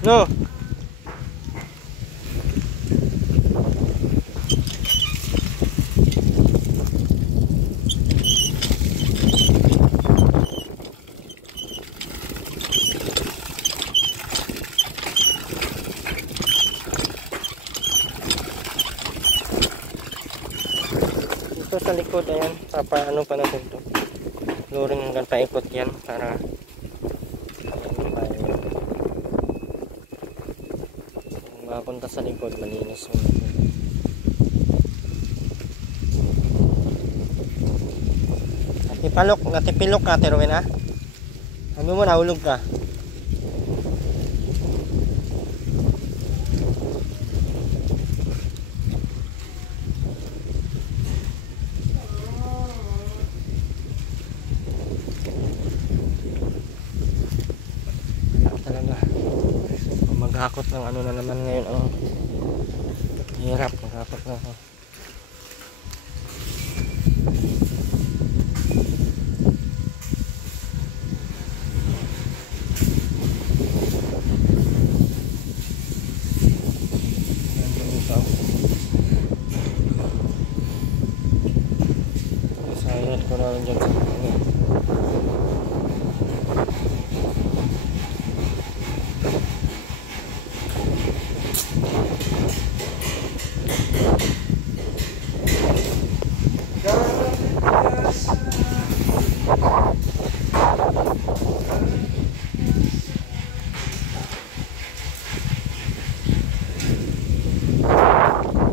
No. Ito sa likod, ayan, ano pa natin to, luring hanggang paikot yan para mapunta sa likod, malinis mo. Natipilok ka, Terwin, ha? Sabi mo, nahulog ka. Maghakot ng ano na naman ngayon ang hirap, maghakot na ako. naman dyan sa kanya.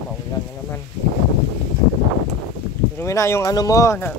Maulan na naman. Pero na yung ano mo na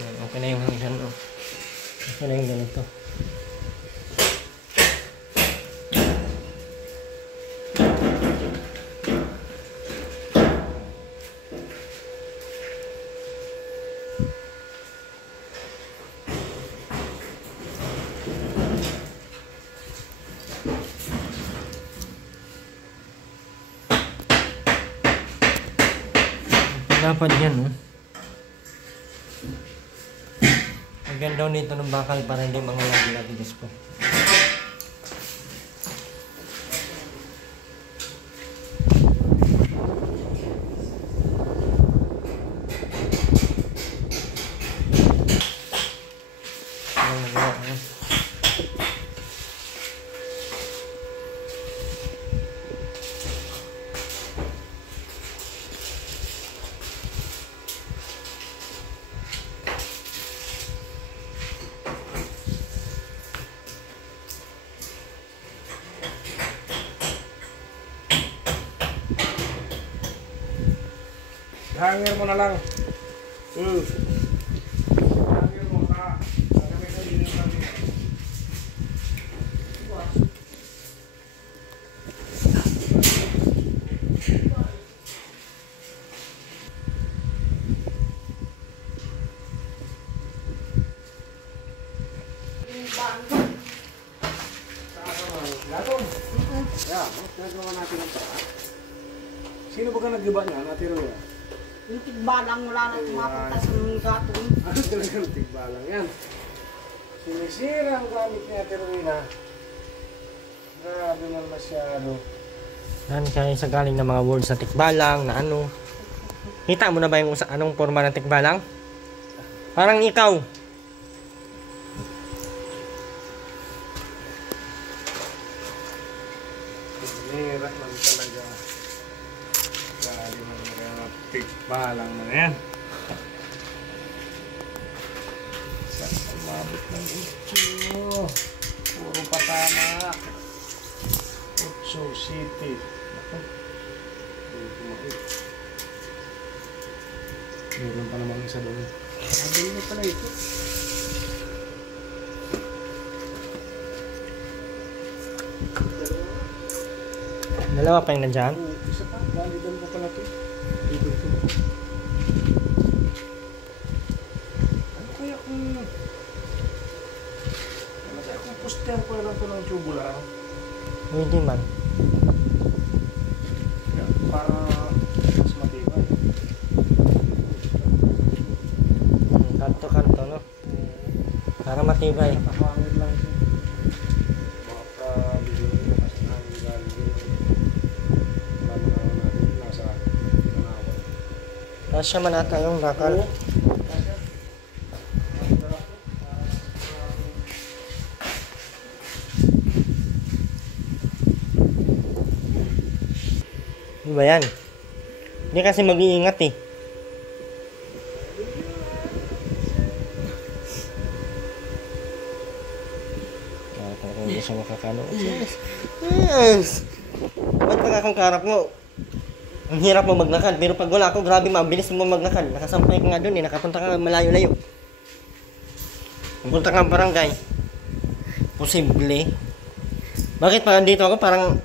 yan, okay na yung hanggan. Oh. Okay na yung ganito. Dapat yan, oh. Lagyan daw nito ng bakal para hindi mangulag-lag disco. Hanger mo na lang. Hanger mo ka. Hanger mo din yung hanger. Gatong. Yeah, pinagawa natin ang paraan. Sino ba ka nag-iba niya? Natiro yan. Yung tigbalang wala na tumapunta sa mga gatong. Ano talagang tigbalang yan? Sinisira ang gamit niya, Terwina. Grabe naman masyado. Yan kaya sa galing ng mga words na tikbalang na ano. Kita mo na ba yung anong forma ng tikbalang? Parang ikaw. Sinira lang talaga. Grabe naman kaya tigbalang na yan. Saan kumabot ng ito? Puro patama. Otso City. Ako. Meron pa namang isa doon. Sabi na pala ito. Dalawa pa yung nandyan. Oh, isa pa. Balidan ko pala ito. Dito ito. Ano kaya kung postehan ko lang ito ng tubular? Hindi man. Para mas matibay. Kanto-kanto, no? Para matibay. Nakahangin lang siya. Baka bigyan nyo kasi namin galing. Alam naman natin nasa Tanawan. Kasya man ata yung bakal. Ano ba yan? Hindi kasi mag-iingat eh. siya makakano. Yes! Yes! Ba't pag akong karap mo? Ang hirap mo maglakad. Pero pag wala ako, grabe mabilis mo maglakad. Nakasampay ka nga dun eh. Nakapunta ka malayo-layo. Punta ka barangay. Posible. Bakit pag andito ako parang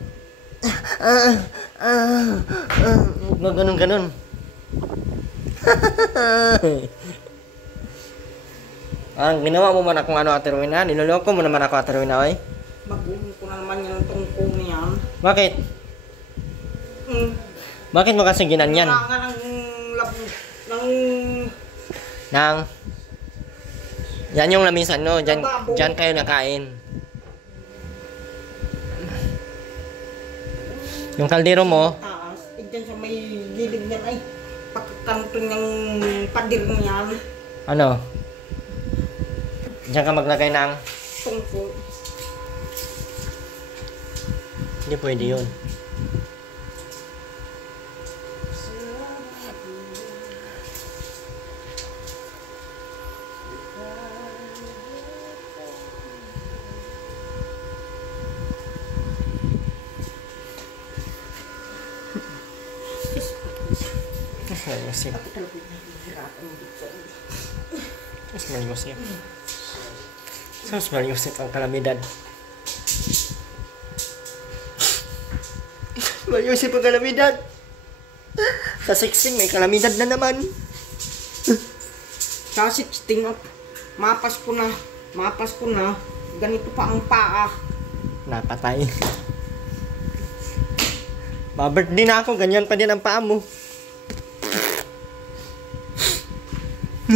ganon. Parang ginawa mo man akong ano, Ate Rowena. Niloloko mo naman ako, Ate Rowena, oy. Magulo ko na naman yung tungko niyan. Bakit? Bakit mo kasi ginanyan? Kailangan ng Yan yung lamisan, no? Diyan kayo nakain. Yung kaldero mo, taas. Diyan sa may gilid niyan ay pagkanto niyang padir niyan. ano? Diyan ka maglagay ng... Tungko. Hindi pwede yun. Malusip. Mas malusip. Mas malusip ang kalamidad. Malusip ang kalamidad. Sa siksing may kalamidad na naman. Sa 16 at mapas ko na. Ganito pa ang paa. Napatay. Ba-birthday na ako, ganyan pa din ang paa mo. Ay.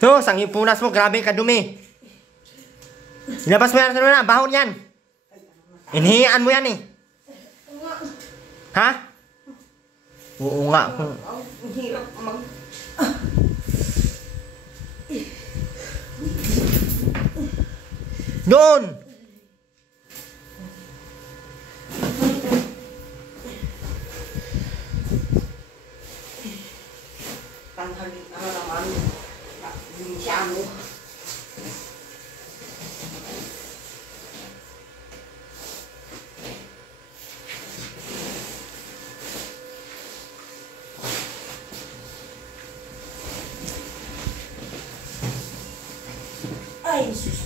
To, sang hipunas mo, grabe kadumi. Ilabas mo yan, na, bahon yan. Inhihian mo yan eh. Ha? Oo nga. Ang hirap Doon! Tanghalin na naman. Yung siya mo. Ay, sus.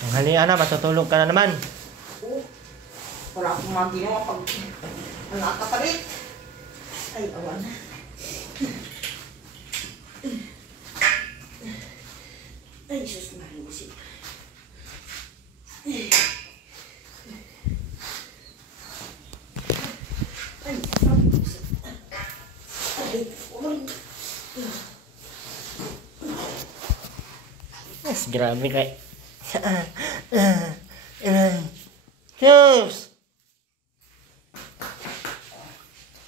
Tanghalian na, matutulog ka na naman. Wala akong maginawa pag nakapalit. Ay, awan. Ay, sus, malusip. Ay, malusip. Ay, uy. Yes, grabe kay. Cheers!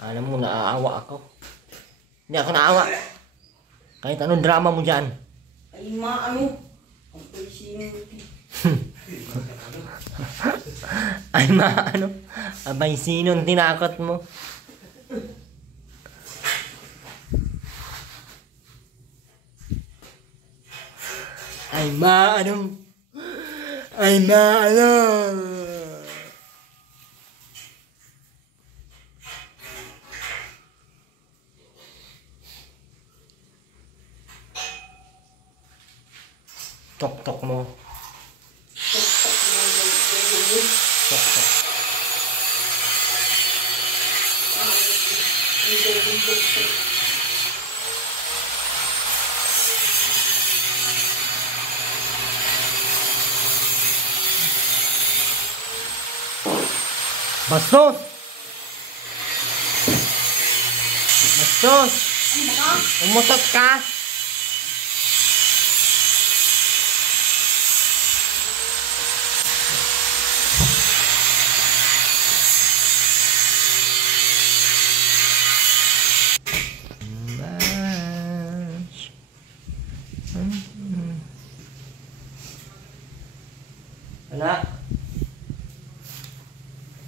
Alam mo, naaawa ako. Hindi ako naawa. Kahit anong drama mo dyan. Ay, maano. Ang sino. Ay, maano. Abay, sinong tinakot mo? Ay, maano. Ay, maano. Tok-tok mo. Tok-tok. Bastos! Sus! Ano ba ka? Umutot ka? Wala.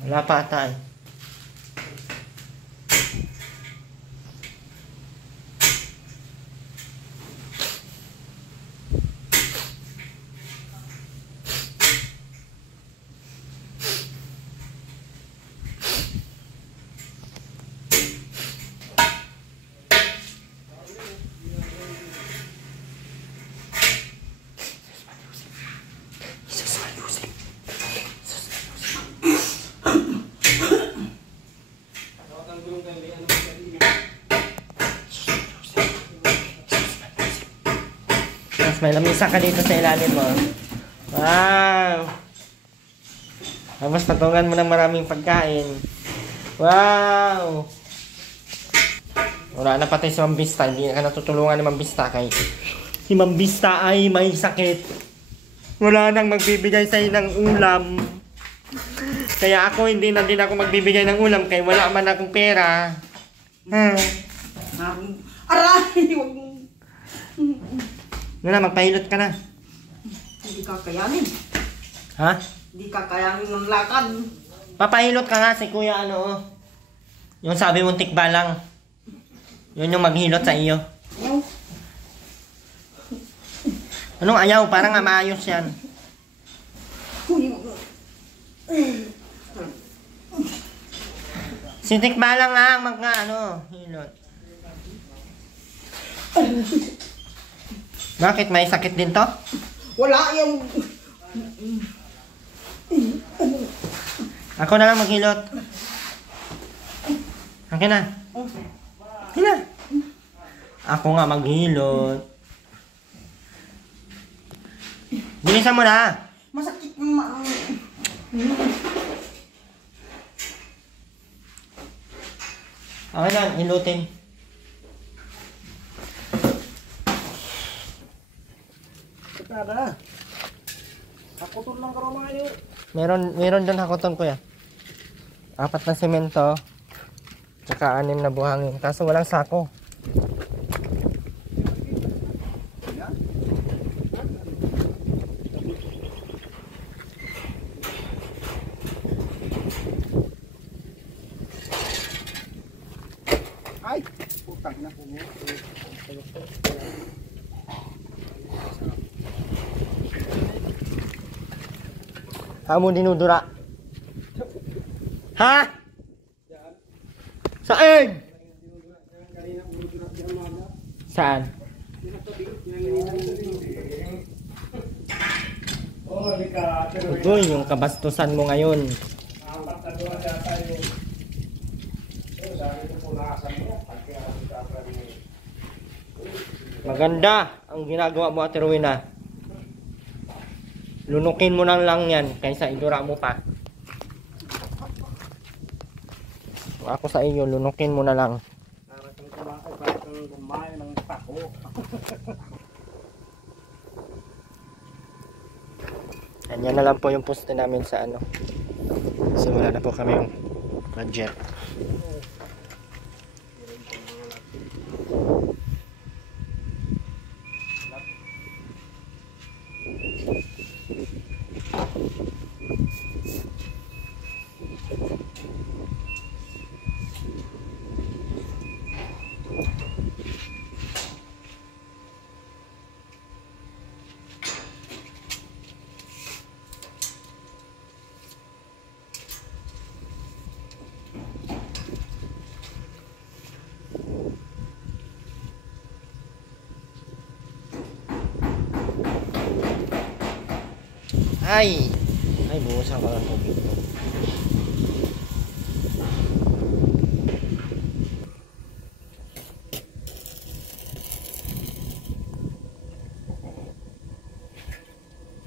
Wala pa ata eh. Mas may lamisa ka dito sa ilalim mo. Wow! Tapos patungan mo ng maraming pagkain. Wow! Wala na pati si Mambista. Hindi ka natutulungan ni Mambista kay si Mambista ay may sakit. Wala nang magbibigay sa'yo ng ulam. Kaya ako hindi na din ako magbibigay ng ulam kaya wala man akong pera. Aray! Huwag mo. Na, magpahilot ka na. Hindi kakayanin. Ha? Hindi kakayanin ng lakad. Papahilot ka nga si Kuya ano oh. Yung sabi mong tikba lang. Yun yung maghilot sa iyo. Ayaw. Anong ayaw? Parang nga maayos yan. Si tikba lang nga hilot. Bakit? May sakit din to? Wala yung... Ako na lang maghilot. Akin na. Akin na. Ako nga maghilot. Bilisan mo na. Masakit yung Okay na, hilutin. Kada. Hakuton lang karo mga yun. Meron doon hakoton ko ya. 4 na semento. Tsaka 6 na buhangin. Kaso walang sako. Ay, putang na po mo. Amo dinudura. Ha? Saan? Saan? Oh, lika. Ugoy, yung kabastusan mo ngayon. Apat na doon yata yung... Sabi ko punasan mo. Maganda ang ginagawa mo, Ate Rowena. Lunukin mo na lang yan kaysa idura mo pa. Ako sa iyo, lunukin mo na lang. Para kang kumain ng tako. Yan na lang po yung poste namin sa ano. Kasi wala na po kami yung budget. Ay, buhusan ko ng tubig.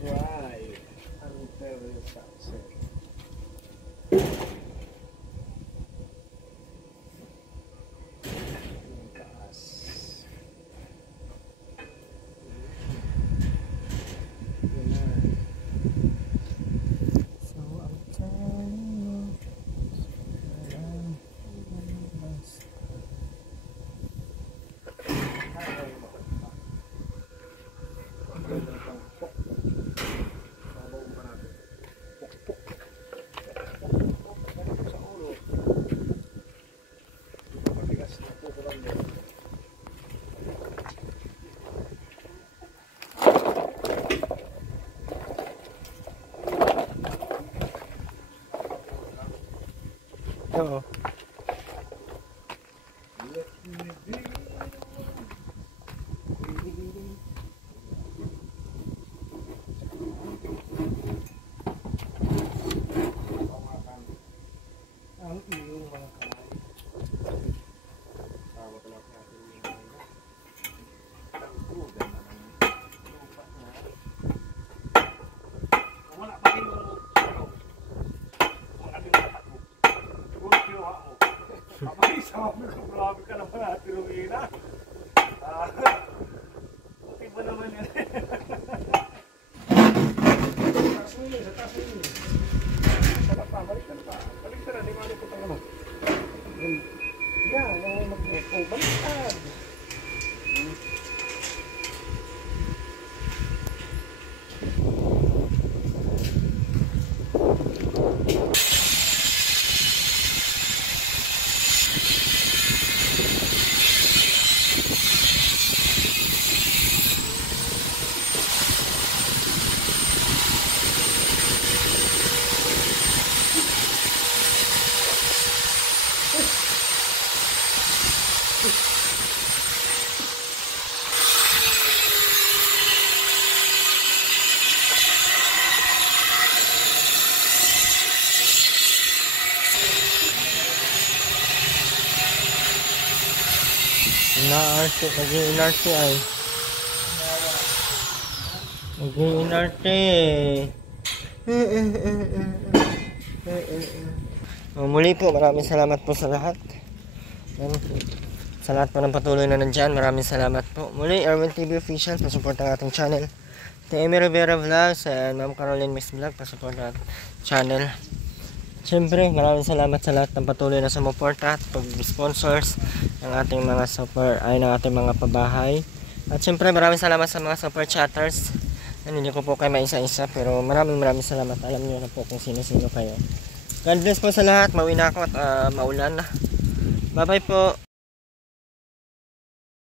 Why? I'm very upset. Oo. Ang iyong mga kamay. Tawag lang natin yung mga tangkudan na ng lupa niya. Wala pa rin yung mga tatakbo. Kung kinuha mo. Kapag sabi ko, grabe ka naman natin Rowena. Puti ba naman yan? Taas mo yun, sa taas mo yun. Balik ka na pa. Balik ka na, di mali ko pang naman. Yan, yung mag-echo. Baliktad. Nag-iinarte ay. Nag-iinarte. Muli po, maraming salamat po sa lahat. Sa lahat po ng patuloy na nandyan, maraming salamat po. Muli, Erwin TV Official, pasupport ang ating channel. Amy Rivera Vlogs and Ma'am Caroline Mix Vlog, pasupport ang ating channel. Siyempre, maraming salamat sa lahat ng patuloy na sumuporta at pag-sponsors ng ating mga ng ating mga pabahay. At siyempre, maraming salamat sa mga super chatters. Hindi ko po kayo maisa-isa, pero maraming salamat. Alam niyo na po kung sino-sino kayo. God bless po sa lahat. Mauwi na ako at maulan na. Bye-bye po.